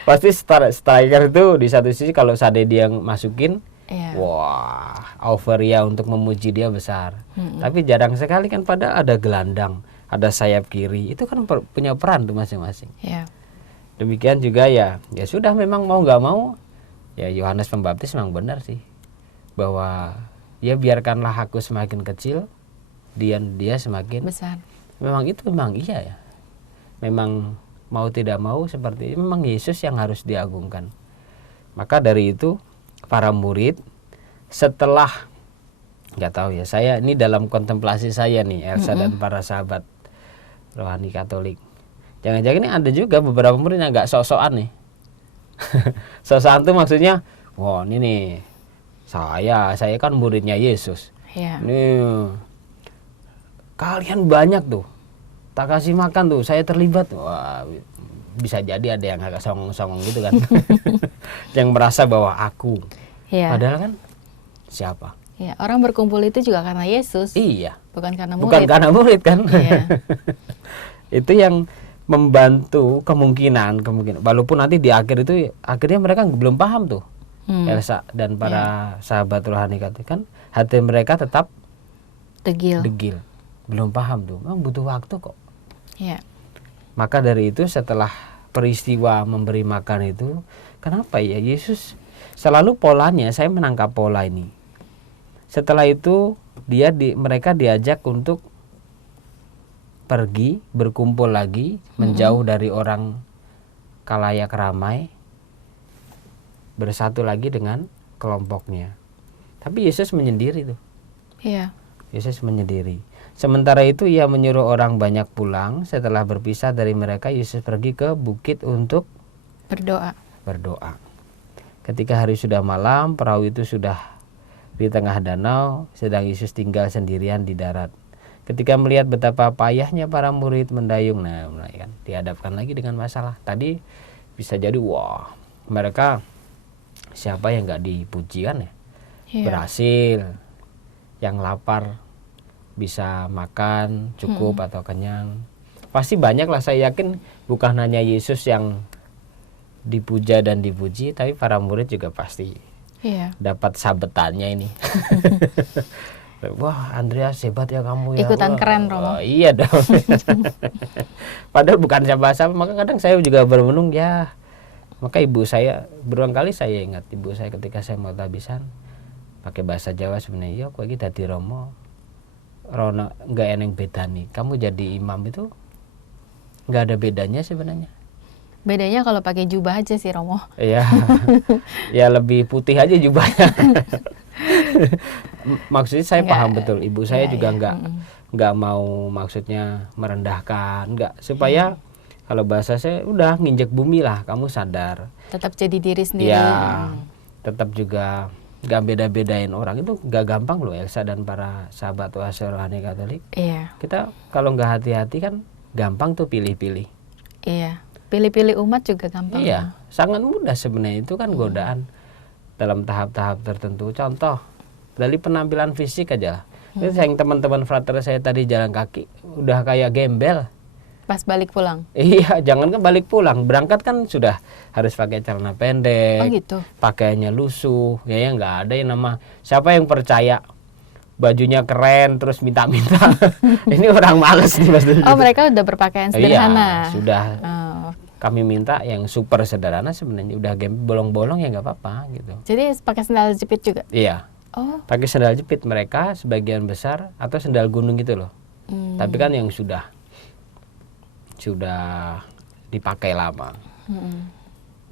Pasti striker itu di satu sisi kalau seandainya dia masukin, wah, euforia untuk memuji dia besar. Tapi jarang sekali kan, pada ada gelandang, ada sayap kiri, itu kan punya peran tuh masing-masing. Demikian juga ya sudah, memang mau nggak mau ya Yohanes Pembaptis memang benar sih, bahwa ya biarkanlah aku semakin kecil, dia semakin besar. Memang itu memang iya ya. Memang mau tidak mau seperti itu, memang Yesus yang harus diagungkan. Maka dari itu para murid setelah, nggak tahu ya, saya ini dalam kontemplasi saya nih, Elsa dan para sahabat rohani Katolik. Jangan-jangan ini ada juga beberapa murid yang nggak sok-sokan nih. Sok-sokan tuh maksudnya, wah ini nih saya kan muridnya Yesus. Nih kalian banyak tuh, tak kasih makan tuh, saya terlibat. Wah, bisa jadi ada yang agak songong-songong gitu kan. Yang merasa bahwa aku. Padahal kan siapa? Ya, orang berkumpul itu juga karena Yesus. Iya. Bukan karena murid. Bukan karena murid kan. Itu yang membantu kemungkinan. Walaupun nanti di akhir itu akhirnya mereka belum paham tuh. Elsa dan para sahabat rohani kan hati mereka tetap degil. Belum paham tuh. Memang butuh waktu kok. Maka dari itu setelah peristiwa memberi makan itu, kenapa ya Yesus selalu polanya, saya menangkap pola ini. Setelah itu mereka diajak untuk pergi, berkumpul lagi, menjauh dari orang kalayak ramai, bersatu lagi dengan kelompoknya. Tapi Yesus menyendiri tuh. Yesus menyendiri. Sementara itu ia menyuruh orang banyak pulang. Setelah berpisah dari mereka, Yesus pergi ke bukit untuk berdoa. Ketika hari sudah malam, perahu itu sudah di tengah danau, sedang Yesus tinggal sendirian di darat. Ketika melihat betapa payahnya para murid mendayung, nah mulai kan dihadapkan lagi dengan masalah. Tadi bisa jadi wah, mereka siapa yang nggak dipuji kan ya? Berhasil, yang lapar bisa makan cukup atau kenyang. Pasti banyak lah, saya yakin bukan hanya Yesus yang dipuja dan dipuji, tapi para murid juga pasti dapat sabetannya ini. Wah, Andreas hebat ya kamu ya. Ikutan keren, Romo. Iya dong. Padahal bukan siapa-siapa, maka kadang saya juga bermenung ya. Maka ibu saya, berulang kali saya ingat ibu saya ketika saya mau tabisan pakai bahasa Jawa sebenarnya, yo kok iki dadi Romo. Rona nggak eneng beda nih. Kamu jadi imam itu nggak ada bedanya sebenarnya. Bedanya kalau pakai jubah aja sih, Romo. Iya. Ya lebih putih aja jubahnya. Maksudnya saya paham betul. Ibu saya juga nggak mau maksudnya merendahkan, nggak, supaya kalau bahasa saya udah nginjek bumi lah, kamu sadar. Tetap jadi diri sendiri. Ya, tetap juga nggak beda-bedain orang, itu nggak gampang loh Elsa dan para sahabat Oase Rohani Katolik. Iya. Kita kalau nggak hati-hati kan gampang tuh pilih-pilih. Iya. Pilih-pilih umat juga gampang. Iya, sangat mudah sebenarnya, itu kan godaan dalam tahap-tahap tertentu. Contoh dari penampilan fisik aja. Itu yang teman-teman frater saya tadi jalan kaki udah kayak gembel. Pas balik pulang. Iya, jangan kan balik pulang, berangkat kan sudah harus pakai celana pendek. Oh gitu. Pakaiannya lusuh, ya nggak ada yang nama. Siapa yang percaya bajunya keren terus minta-minta? Ini orang males nih Mas. Oh, mereka udah berpakaian sederhana. Iya, sudah. Kami minta yang super sederhana sebenarnya, udah bolong-bolong ya nggak apa-apa gitu. Jadi pakai sandal jepit juga? Iya. Oh. Pakai sandal jepit mereka sebagian besar, atau sandal gunung gitu loh. Tapi kan yang sudah dipakai lama.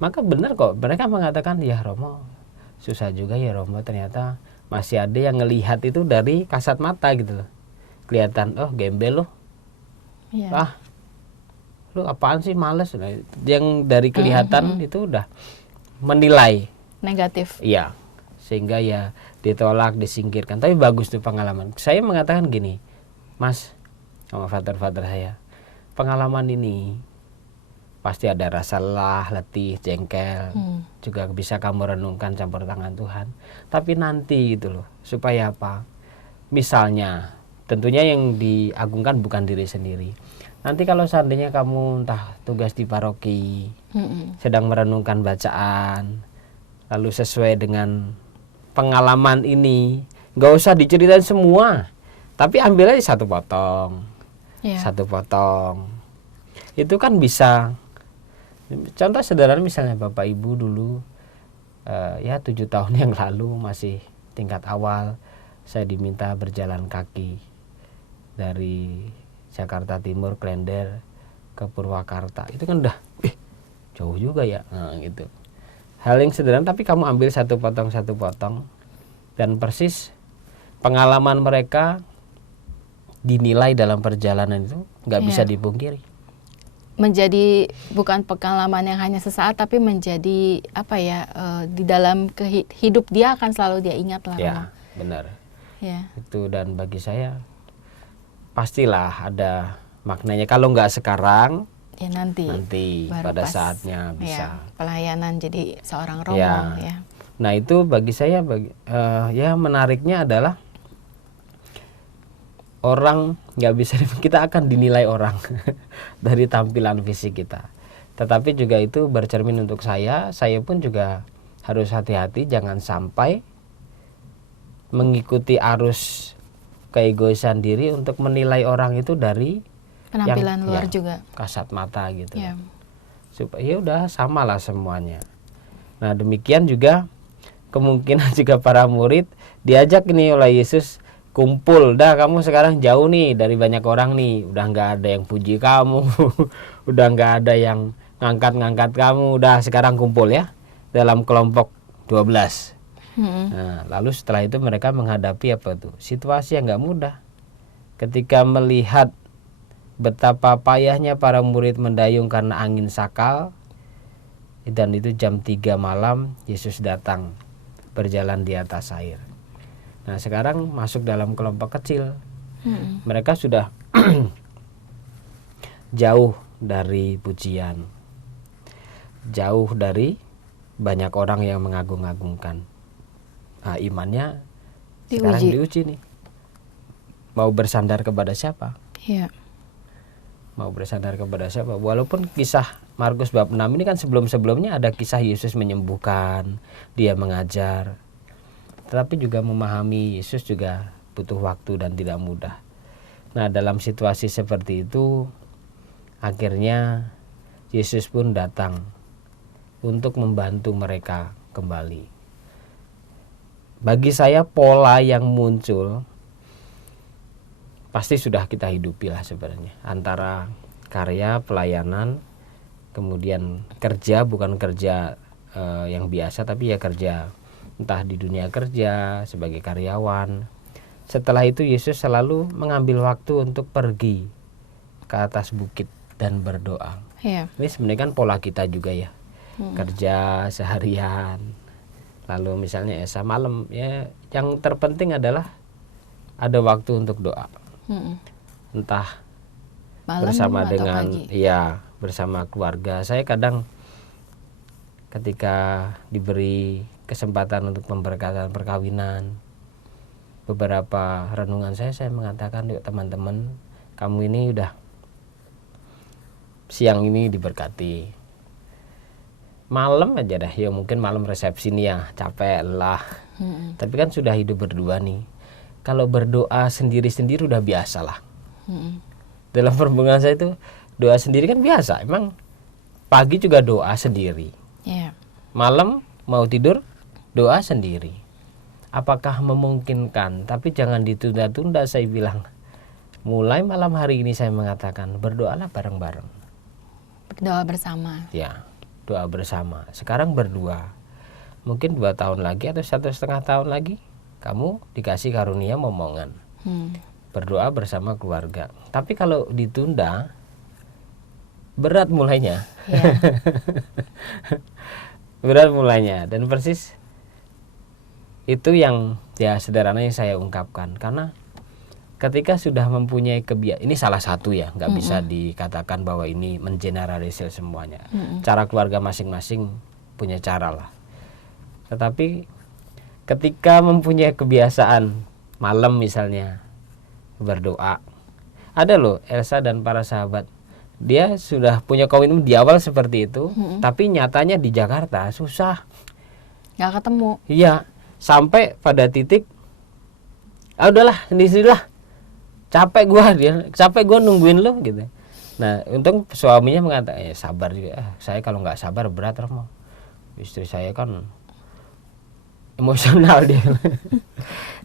Maka benar kok mereka mengatakan, ya Romo susah juga ya Romo, ternyata masih ada yang ngelihat itu dari kasat mata gitu loh. Kelihatan, oh gembel loh. Ah, lu apaan sih, males. Nah, yang dari kelihatan itu udah menilai negatif. Iya, sehingga ya ditolak, disingkirkan. Tapi bagus tuh pengalaman. Saya mengatakan gini, Mas, sama father-father saya, pengalaman ini pasti ada rasa lelah, letih, jengkel, juga bisa kamu renungkan campur tangan Tuhan. Tapi nanti gitu loh, supaya apa? Misalnya, tentunya yang diagungkan bukan diri sendiri. Nanti kalau seandainya kamu entah tugas di paroki, sedang merenungkan bacaan, lalu sesuai dengan pengalaman ini, nggak usah diceritain semua, tapi ambil aja satu potong. Satu potong. Itu kan bisa, contoh sederhana misalnya Bapak Ibu dulu, ya 7 tahun yang lalu masih tingkat awal, saya diminta berjalan kaki dari Jakarta Timur, Klender ke Purwakarta. Itu kan udah jauh juga ya, nah, gitu. Hal yang sederhana tapi kamu ambil satu potong dan persis pengalaman mereka dinilai dalam perjalanan itu nggak bisa dipungkiri. Menjadi bukan pengalaman yang hanya sesaat, tapi menjadi apa ya, di dalam hidup dia akan selalu dia ingat lah. Ya, benar. Ya. Itu, dan bagi saya pastilah ada maknanya. Kalau nggak sekarang, ya nanti pada saatnya bisa. Ya, pelayanan jadi seorang Romo. Ya. Nah itu bagi saya, ya menariknya adalah orang nggak bisa, kita akan dinilai orang dari tampilan fisik kita. Tetapi juga itu bercermin untuk saya pun juga harus hati-hati, jangan sampai mengikuti arus keegoisan diri untuk menilai orang itu dari penampilan luar juga, kasat mata gitu. Supaya ya udah samalah semuanya. Nah demikian juga kemungkinan juga para murid diajak ini oleh Yesus, kumpul dah, kamu sekarang jauh nih dari banyak orang nih, udah nggak ada yang puji kamu, udah nggak ada yang ngangkat kamu, udah sekarang kumpul ya dalam kelompok 12. Nah, lalu setelah itu mereka menghadapi apa tuh? Situasi yang nggak mudah. ketika melihat betapa payahnya para murid mendayung karena angin sakal, dan itu jam 3 malam, Yesus datang berjalan di atas air. Nah sekarang masuk dalam kelompok kecil. Mereka sudah jauh dari pujian, jauh dari banyak orang yang mengagung-agungkan. Nah, imannya sekarang diuji nih. Mau bersandar kepada siapa? Iya. Mau bersandar kepada siapa? Walaupun kisah Markus bab 6 ini kan sebelum-sebelumnya ada kisah Yesus menyembuhkan, dia mengajar. Tetapi juga memahami Yesus juga butuh waktu dan tidak mudah. Nah, dalam situasi seperti itu akhirnya Yesus pun datang untuk membantu mereka kembali. Bagi saya pola yang muncul pasti sudah kita hidupi lah sebenarnya, antara karya pelayanan, kemudian kerja, bukan kerja yang biasa, tapi ya kerja entah di dunia kerja sebagai karyawan. Setelah itu Yesus selalu mengambil waktu untuk pergi ke atas bukit dan berdoa. Iya. Ini sebenarnya kan pola kita juga ya, kerja seharian, lalu misalnya esa malam, ya yang terpenting adalah ada waktu untuk doa. Entah Malam bersama atau dengan pagi. ya bersama keluarga. Saya kadang ketika diberi kesempatan untuk pemberkatan perkawinan, beberapa renungan saya mengatakan, yuk teman-teman, kamu ini udah siang ini diberkati, malam aja dah, ya mungkin malam resepsi nih ya capek lah, tapi kan sudah hidup berdua nih. Kalau berdoa sendiri-sendiri udah biasa lah. Dalam perhubungan saya itu doa sendiri kan biasa. Emang pagi juga doa sendiri, Iya. malam mau tidur doa sendiri. Apakah memungkinkan? Tapi jangan ditunda-tunda, saya bilang. Mulai malam hari ini saya mengatakan berdoalah bareng-bareng. Berdoa bersama. Ya, doa bersama. Sekarang berdua. Mungkin 2 tahun lagi atau 1,5 tahun lagi kamu dikasih karunia momongan, berdoa bersama keluarga. Tapi kalau ditunda, berat mulainya. Iya. Berat mulainya. Dan persis itu yang ya sederhana yang saya ungkapkan. Karena ketika sudah mempunyai ini salah satu ya, nggak bisa dikatakan bahwa ini mengeneralisir semuanya. Cara keluarga masing-masing punya cara lah. Tetapi ketika mempunyai kebiasaan malam misalnya berdoa, ada loh Elsa dan para sahabat, dia sudah punya komitmen di awal seperti itu, tapi nyatanya di Jakarta susah, Nggak ketemu. iya, sampai pada titik udahlah sendiri-sendirilah, capek gua nungguin lo gitu. Nah untung suaminya mengatakan sabar juga, saya kalau nggak sabar berat Romo, istri saya kan emosional dia.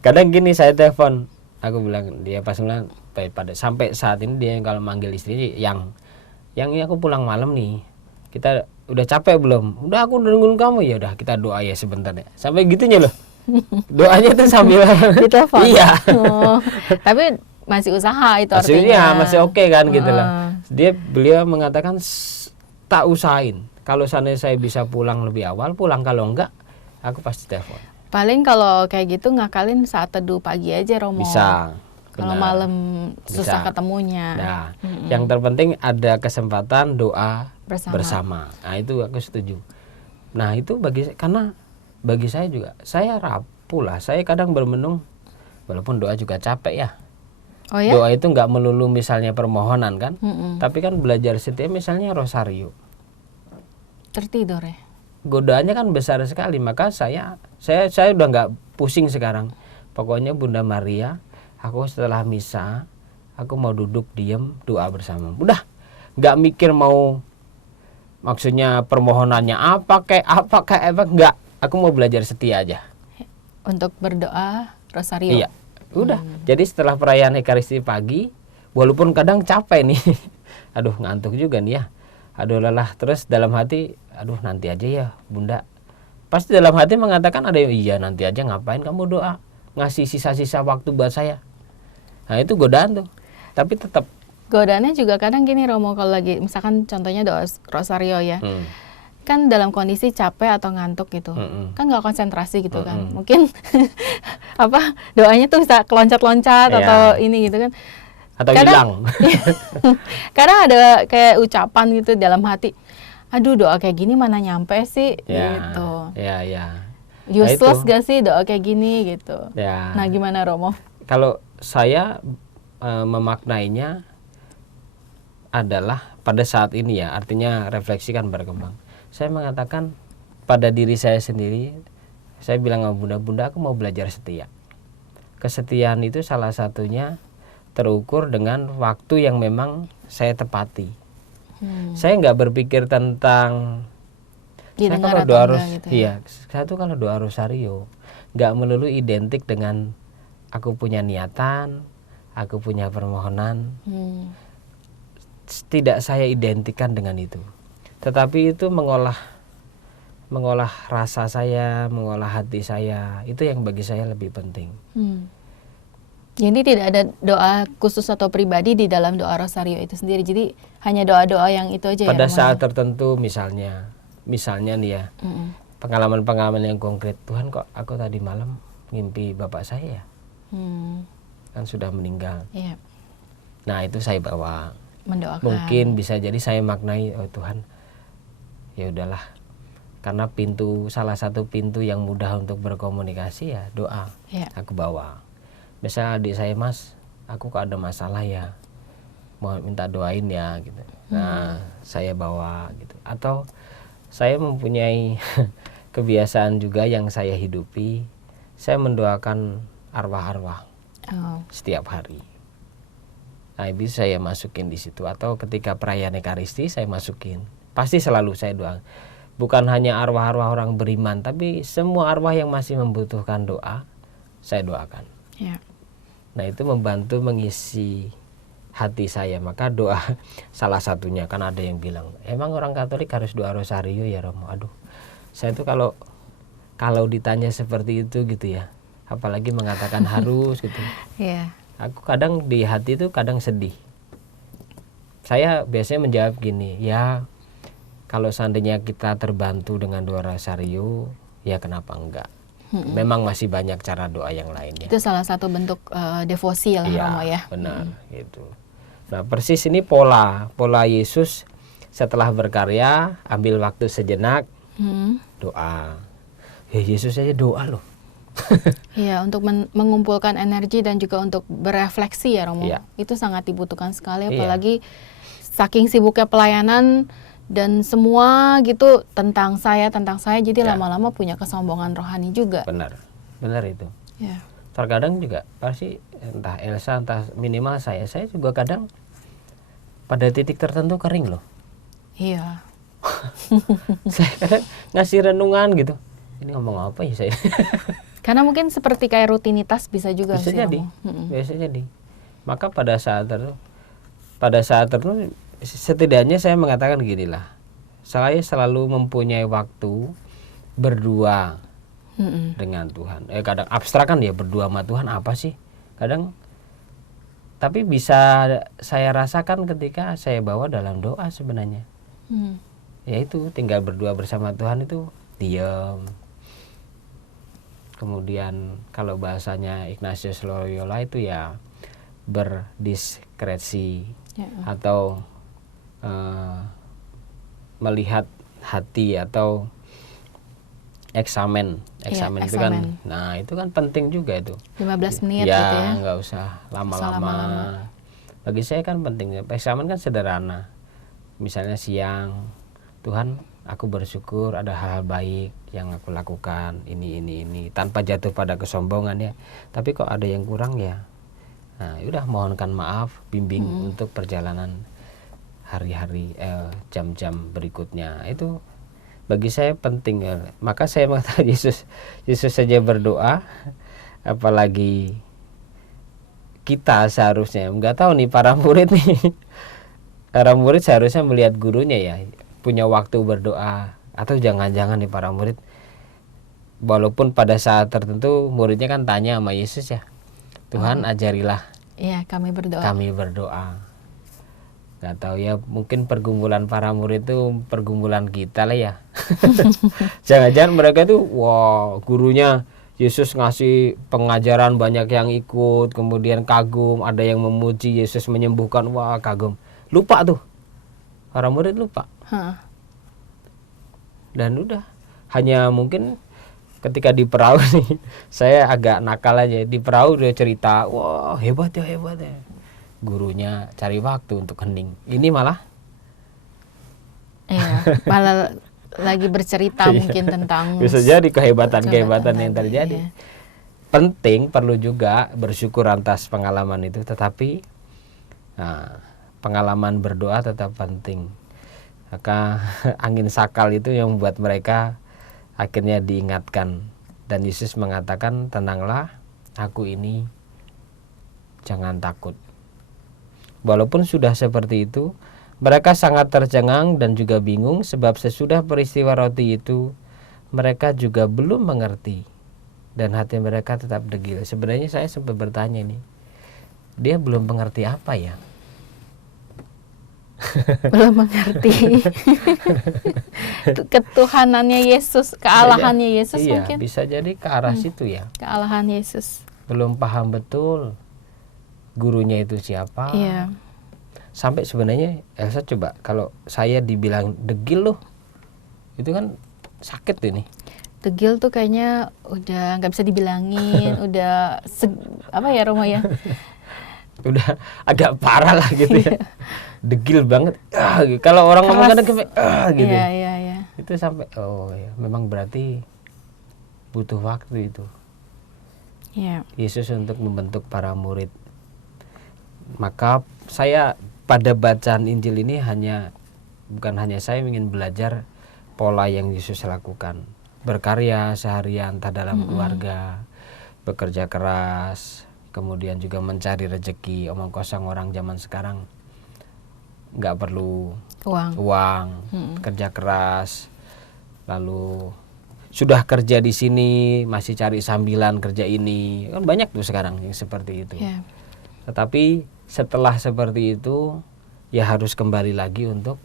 Kadang gini saya telepon, aku bilang, dia pas bilang pada sampai saat ini dia kalau manggil istri yang ini aku pulang malam nih, kita udah capek belum? Udah, aku nungguin kamu. Ya udah kita doa ya sebentar ya, sampai gitunya loh. Doanya tuh sambil Di telepon. iya. Oh, tapi masih usaha itu Maksudnya artinya. masih oke kan gitu lah. Beliau mengatakan tak usahain, kalau seandainya saya bisa pulang lebih awal pulang, kalau enggak aku pasti telepon. Paling kalau kayak gitu ngakalin saat teduh pagi aja Romo. Bisa. Kalau Benar. malam susah Bisa. ketemunya. Nah, yang terpenting ada kesempatan doa Bersama. bersama. Nah, itu aku setuju. Nah, itu karena bagi saya juga, saya rapuh lah. Saya kadang bermenung, walaupun doa juga capek ya. Oh ya? Doa itu nggak melulu misalnya permohonan kan, tapi kan belajar setia misalnya rosario. Tertidur ya? Godaannya kan besar sekali, maka saya udah nggak pusing sekarang. Pokoknya Bunda Maria, aku setelah misa, aku mau duduk diem doa bersama. Udah, nggak mikir mau maksudnya permohonannya apa nggak. Aku mau belajar setia aja. Untuk berdoa rosario. Iya, udah. Jadi setelah perayaan Ekaristi pagi, walaupun kadang capek nih, aduh ngantuk juga nih ya, aduh lelah, terus dalam hati, aduh nanti aja ya Bunda. Pasti dalam hati mengatakan ada yang iya nanti aja, ngapain kamu doa, ngasih sisa-sisa waktu buat saya. Nah itu godaan tuh, tapi tetap Godaannya juga kadang gini Romo, kalau lagi misalkan contohnya doa rosario ya, kan dalam kondisi capek atau ngantuk gitu, kan nggak konsentrasi gitu kan, mungkin apa doanya tuh bisa keloncat-loncat Iya. atau ini gitu kan. atau Kadang- hilang. Kadang ada kayak ucapan gitu dalam hati, aduh doa kayak gini mana nyampe sih gitu. Ya, ya. Useless itu. gak sih doa kayak gini gitu. Ya. Nah gimana Romo? Kalau saya memaknainya adalah pada saat ini ya, artinya refleksi kan berkembang. Saya mengatakan pada diri saya sendiri, saya bilang sama bunda-bunda, aku mau belajar setia. Kesetiaan itu salah satunya terukur dengan waktu yang memang saya tepati. Saya nggak berpikir tentang saya Didengar kalau atau doa enggak gitu ya? iya, saya tuh kalau doa rosario nggak melulu identik dengan aku punya niatan, aku punya permohonan. Tidak saya identikan dengan itu, tetapi itu mengolah rasa saya, mengolah hati saya, itu yang bagi saya lebih penting. Jadi tidak ada doa khusus atau pribadi di dalam doa rosario itu sendiri. Jadi hanya doa-doa yang itu aja Pada ya. saat tertentu misalnya nih ya, pengalaman-pengalaman yang konkret, Tuhan kok aku tadi malam ngimpi bapak saya ya, kan sudah meninggal. Iya, Nah itu saya bawa. mendoakan. Mungkin bisa jadi saya maknai, oh Tuhan, ya udahlah, karena salah satu pintu yang mudah untuk berkomunikasi ya doa. Iya. Aku bawa. Misalnya adik saya, Mas, aku kok ada masalah ya, mau minta doain ya gitu. Nah saya bawa gitu. Atau saya mempunyai kebiasaan juga yang saya hidupi, saya mendoakan arwah-arwah Oh, setiap hari. Nah itu saya masukin di situ, atau ketika perayaan Ekaristi saya masukin. Pasti selalu saya doa. Bukan hanya arwah-arwah orang beriman, tapi semua arwah yang masih membutuhkan doa, saya doakan. iya. Nah itu membantu mengisi hati saya. Maka doa salah satunya, kan ada yang bilang, emang orang Katolik harus doa rosario ya Romo? Aduh, saya tuh kalau ditanya seperti itu gitu ya, apalagi mengatakan harus gitu. Iya. Aku kadang di hati itu kadang sedih. Saya biasanya menjawab gini, ya kalau seandainya kita terbantu dengan doa rosario, ya kenapa enggak? Memang masih banyak cara doa yang lainnya. Itu salah satu bentuk devosi lah Iya, Romo ya. benar gitu. Nah persis ini pola Yesus setelah berkarya, ambil waktu sejenak, doa. Ya Yesus aja doa loh. Iya, untuk mengumpulkan energi dan juga untuk berefleksi ya Romo. Iya. Itu sangat dibutuhkan sekali, Iya. apalagi saking sibuknya pelayanan dan semua gitu tentang saya, jadi Ya. lama-lama punya kesombongan rohani juga. Benar itu. Ya. Terkadang juga pasti entah Elsa, entah minimal saya juga kadang pada titik tertentu kering loh. Iya. Saya kadang ngasih renungan gitu. Ini ngomong apa ya saya? Karena mungkin seperti kayak rutinitas bisa juga Bisa sih jadi, Romo. bisa jadi. Maka pada saat tertentu setidaknya saya mengatakan gini lah. Saya selalu mempunyai waktu berdua dengan Tuhan. Kadang abstrak kan ya, berdua sama Tuhan apa sih? Kadang tapi bisa saya rasakan ketika saya bawa dalam doa sebenarnya. Yaitu tinggal berdua bersama Tuhan itu diam. Kemudian kalau bahasanya Ignatius Loyola itu ya berdiskresi, Ya. atau melihat hati, atau eksamen Iya, itu kan. eksamen. Nah itu kan penting juga itu. 15 menit Ya gitu ya. nggak usah lama-lama. lama-lama. Bagi saya kan penting. Eksamen kan sederhana. Misalnya siang, Tuhan, aku bersyukur ada hal-hal baik yang aku lakukan, ini, tanpa jatuh pada kesombongan ya. Tapi kok ada yang kurang ya. Nah, yaudah mohonkan maaf, bimbing untuk perjalanan hari-hari, jam-jam berikutnya. Itu bagi saya penting ya. Maka saya mengatakan Yesus saja berdoa, apalagi kita seharusnya. Nggak tahu nih para murid nih. Para murid seharusnya melihat gurunya ya, punya waktu berdoa. Atau jangan-jangan nih para murid, walaupun pada saat tertentu muridnya kan tanya sama Yesus ya, Tuhan ajarilah Ya, kami berdoa. Kami berdoa. Gak tahu ya, mungkin pergumulan para murid itu pergumulan kita lah ya. Jangan-jangan mereka tuh, wah gurunya Yesus ngasih pengajaran banyak yang ikut, kemudian kagum, ada yang memuji Yesus menyembuhkan, wah kagum. Lupa tuh, para murid lupa. Hah. Dan udah, hanya mungkin ketika di perahu nih, saya agak nakal aja. Di perahu dia cerita, wah hebat ya. Gurunya cari waktu untuk hening. Ini malah Iya, malah lagi bercerita mungkin tentang bisa jadi kehebatan-kehebatan yang tadi, terjadi. ya. Penting, perlu juga bersyukur atas pengalaman itu, tetapi pengalaman berdoa tetap penting. Maka angin sakal itu yang membuat mereka akhirnya diingatkan, dan Yesus mengatakan, tenanglah, aku ini, jangan takut. Walaupun sudah seperti itu, mereka sangat tercengang dan juga bingung, sebab sesudah peristiwa roti itu mereka juga belum mengerti dan hati mereka tetap degil. Sebenarnya saya sempat bertanya nih, dia belum mengerti apa ya? Belum mengerti ketuhanannya Yesus, kealahannya Yesus Iya, mungkin. bisa jadi ke arah situ ya. Kealahan Yesus. Belum paham betul gurunya itu siapa. Iya. Sampai sebenarnya Elsa, coba kalau saya dibilang degil loh, itu kan sakit ini. Degil tuh kayaknya udah nggak bisa dibilangin, udah apa ya Romo ya? Udah agak parah lah gitu ya. Degil banget. Kalau orang ngomong kadang kayak gitu. Iya. Itu sampai memang berarti butuh waktu itu. Iya. Yesus untuk membentuk para murid. Maka saya pada bacaan Injil ini bukan hanya saya ingin belajar pola yang Yesus lakukan. Berkarya seharian, entah dalam keluarga, bekerja keras, kemudian juga mencari rezeki. Omong kosong orang zaman sekarang nggak perlu uang, kerja keras, lalu sudah kerja di sini masih cari sambilan kerja ini, kan banyak tuh sekarang yang seperti itu. Yeah. Tetapi setelah seperti itu ya harus kembali lagi untuk,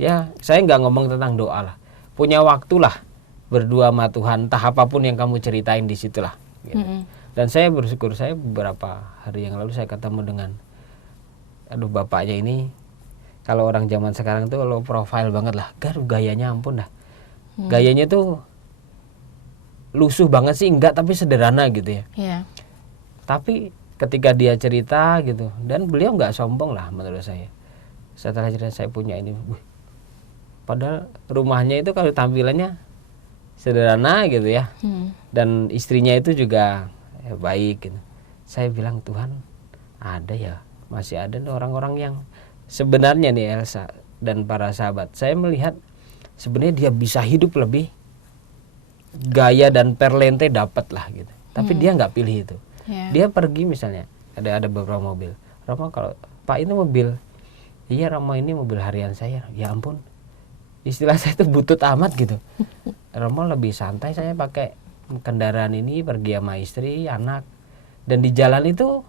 ya saya nggak ngomong tentang doa lah, punya waktu lah berdua sama Tuhan, entah apapun yang kamu ceritain di situlah. Gitu. Dan saya bersyukur, saya beberapa hari yang lalu saya ketemu dengan, bapaknya ini, kalau orang zaman sekarang tuh low profile banget lah, gayanya ampun dah, gayanya tuh lusuh banget sih enggak, tapi sederhana gitu ya. Yeah. Tapi ketika dia cerita gitu, dan beliau nggak sombong lah menurut saya. Setelah cerita saya punya ini, padahal rumahnya itu kalau tampilannya sederhana gitu ya, dan istrinya itu juga baik gitu. Saya bilang, Tuhan ada ya, masih ada orang-orang yang sebenarnya nih Elsa dan para sahabat, saya melihat sebenarnya dia bisa hidup lebih gaya dan perlente dapat lah gitu, tapi dia nggak pilih itu. Dia pergi misalnya ada beberapa mobil, Romo kalau Pak ini mobil, iya Romo ini mobil harian saya, ya ampun, istilah saya itu butut amat gitu. Romo lebih santai, saya pakai kendaraan ini pergi sama istri, anak, dan di jalan itu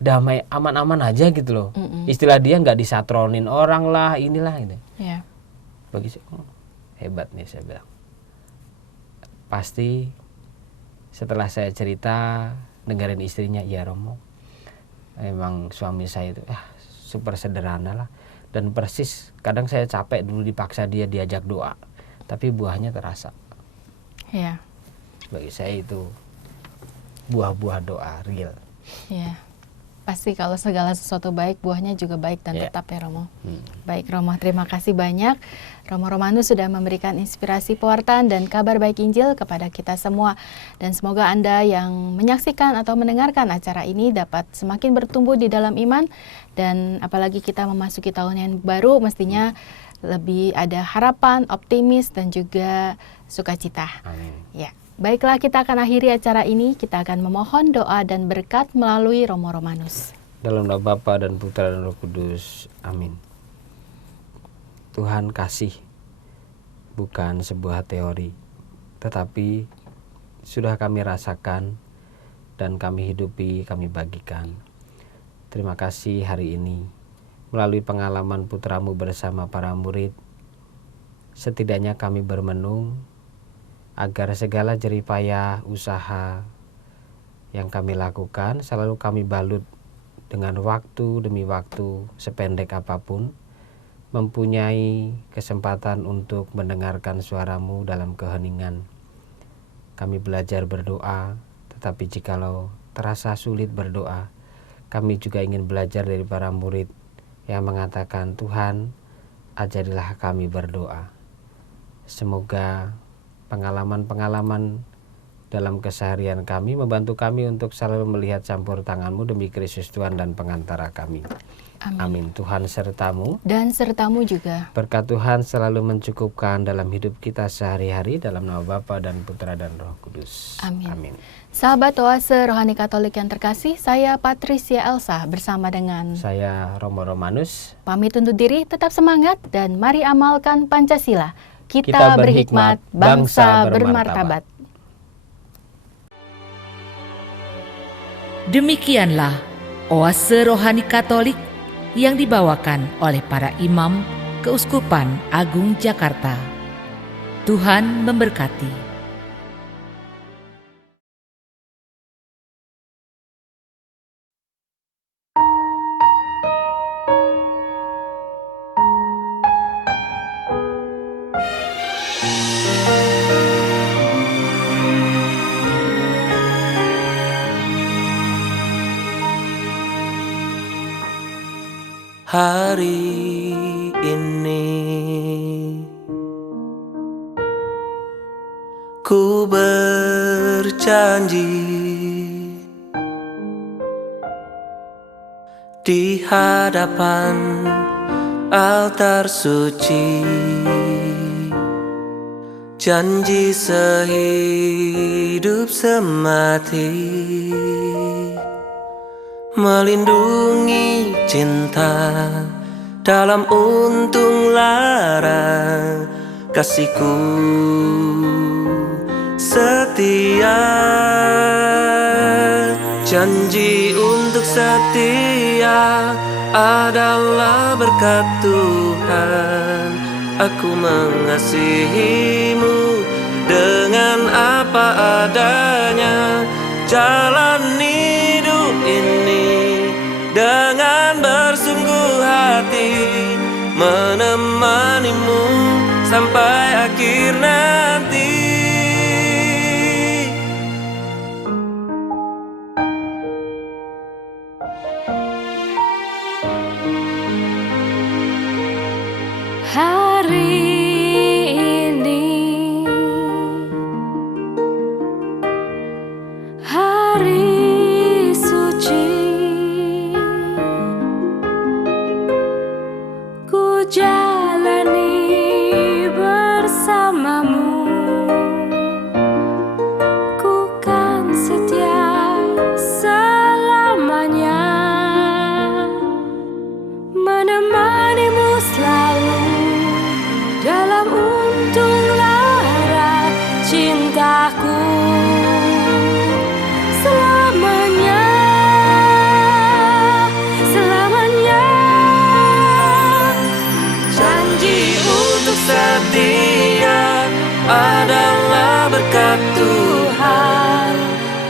damai, aman-aman aja gitu loh. Istilah dia nggak disatronin orang lah, inilah gitu. Yeah. Bagi saya hebat nih, saya bilang. Pasti setelah saya cerita dengerin istrinya, ya Romo, emang suami saya itu super sederhana lah, dan persis kadang saya capek dulu dipaksa dia diajak doa, tapi buahnya terasa. Yeah. Bagi saya itu buah-buah doa real. Yeah. Pasti kalau segala sesuatu baik, buahnya juga baik dan tetap ya Romo. Baik Romo, terima kasih banyak. Romo Romanus sudah memberikan inspirasi pewartaan dan kabar baik Injil kepada kita semua. Dan semoga Anda yang menyaksikan atau mendengarkan acara ini dapat semakin bertumbuh di dalam iman. Dan apalagi kita memasuki tahun yang baru, mestinya lebih ada harapan, optimis, dan juga sukacita. Amin. Ya. Baiklah, kita akan akhiri acara ini. Kita akan memohon doa dan berkat melalui Romo Romanus. Dalam nama Bapa dan Putra dan Roh Kudus. Amin. Tuhan, kasih bukan sebuah teori, tetapi sudah kami rasakan dan kami hidupi, kami bagikan. Terima kasih hari ini, melalui pengalaman putramu bersama para murid, setidaknya kami bermenung agar segala jeripayah usaha yang kami lakukan selalu kami balut dengan waktu demi waktu sependek apapun, mempunyai kesempatan untuk mendengarkan suaramu dalam keheningan. Kami belajar berdoa, tetapi jikalau terasa sulit berdoa, kami juga ingin belajar dari para murid yang mengatakan, Tuhan, ajarilah kami berdoa. Semoga pengalaman-pengalaman dalam keseharian kami membantu kami untuk selalu melihat campur tangan-Mu demi Kristus Tuhan dan pengantara kami. Amin. Tuhan sertamu Dan sertamu juga. Berkat Tuhan selalu mencukupkan dalam hidup kita sehari-hari, dalam nama Bapa dan Putra dan Roh Kudus. Amin. Sahabat Oase Rohani Katolik yang terkasih, saya Patricia Elsa bersama dengan saya Romo Romanus. Pamit undur diri, tetap semangat dan mari amalkan Pancasila. Kita berhikmat, bangsa bermartabat. Demikianlah Oase Rohani Katolik yang dibawakan oleh para imam Keuskupan Agung Jakarta. Tuhan memberkati. Hari ini ku berjanji di hadapan altar suci, janji sehidup semati, melindungi cinta dalam untung lara, kasihku setia, janji untuk setia adalah berkat Tuhan. Aku mengasihimu dengan apa adanya, jalani hidup ini dengan bersungguh hati, menemanimu sampai akhir nanti. Hari ini, hari suci, ku jalani bersamamu, ku kan setia selamanya, menemanimu selalu dalam untung lara cintaku selamanya, selamanya. Janji untuk setia adalah berkat Tuhan.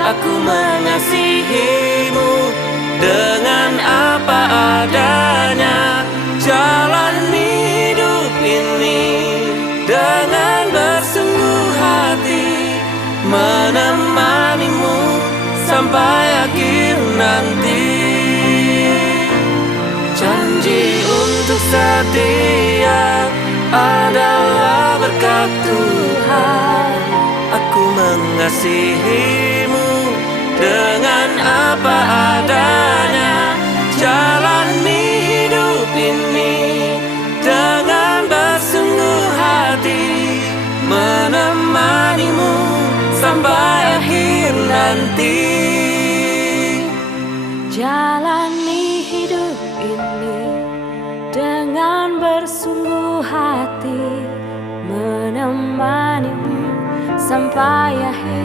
Aku mengasihimu dengan apa adanya, jalani hidup ini dengan bersungguh hati, menemanimu sampai akhir nanti. Janji untuk setia adalah berkat Tuhan. Aku mengasihimu dengan apa adanya, jalani hidup ini dengan bersungguh hati, menemanimu sampai akhir nanti. Jalani hidup ini dengan bersungguh hati, menemanimu sampai akhir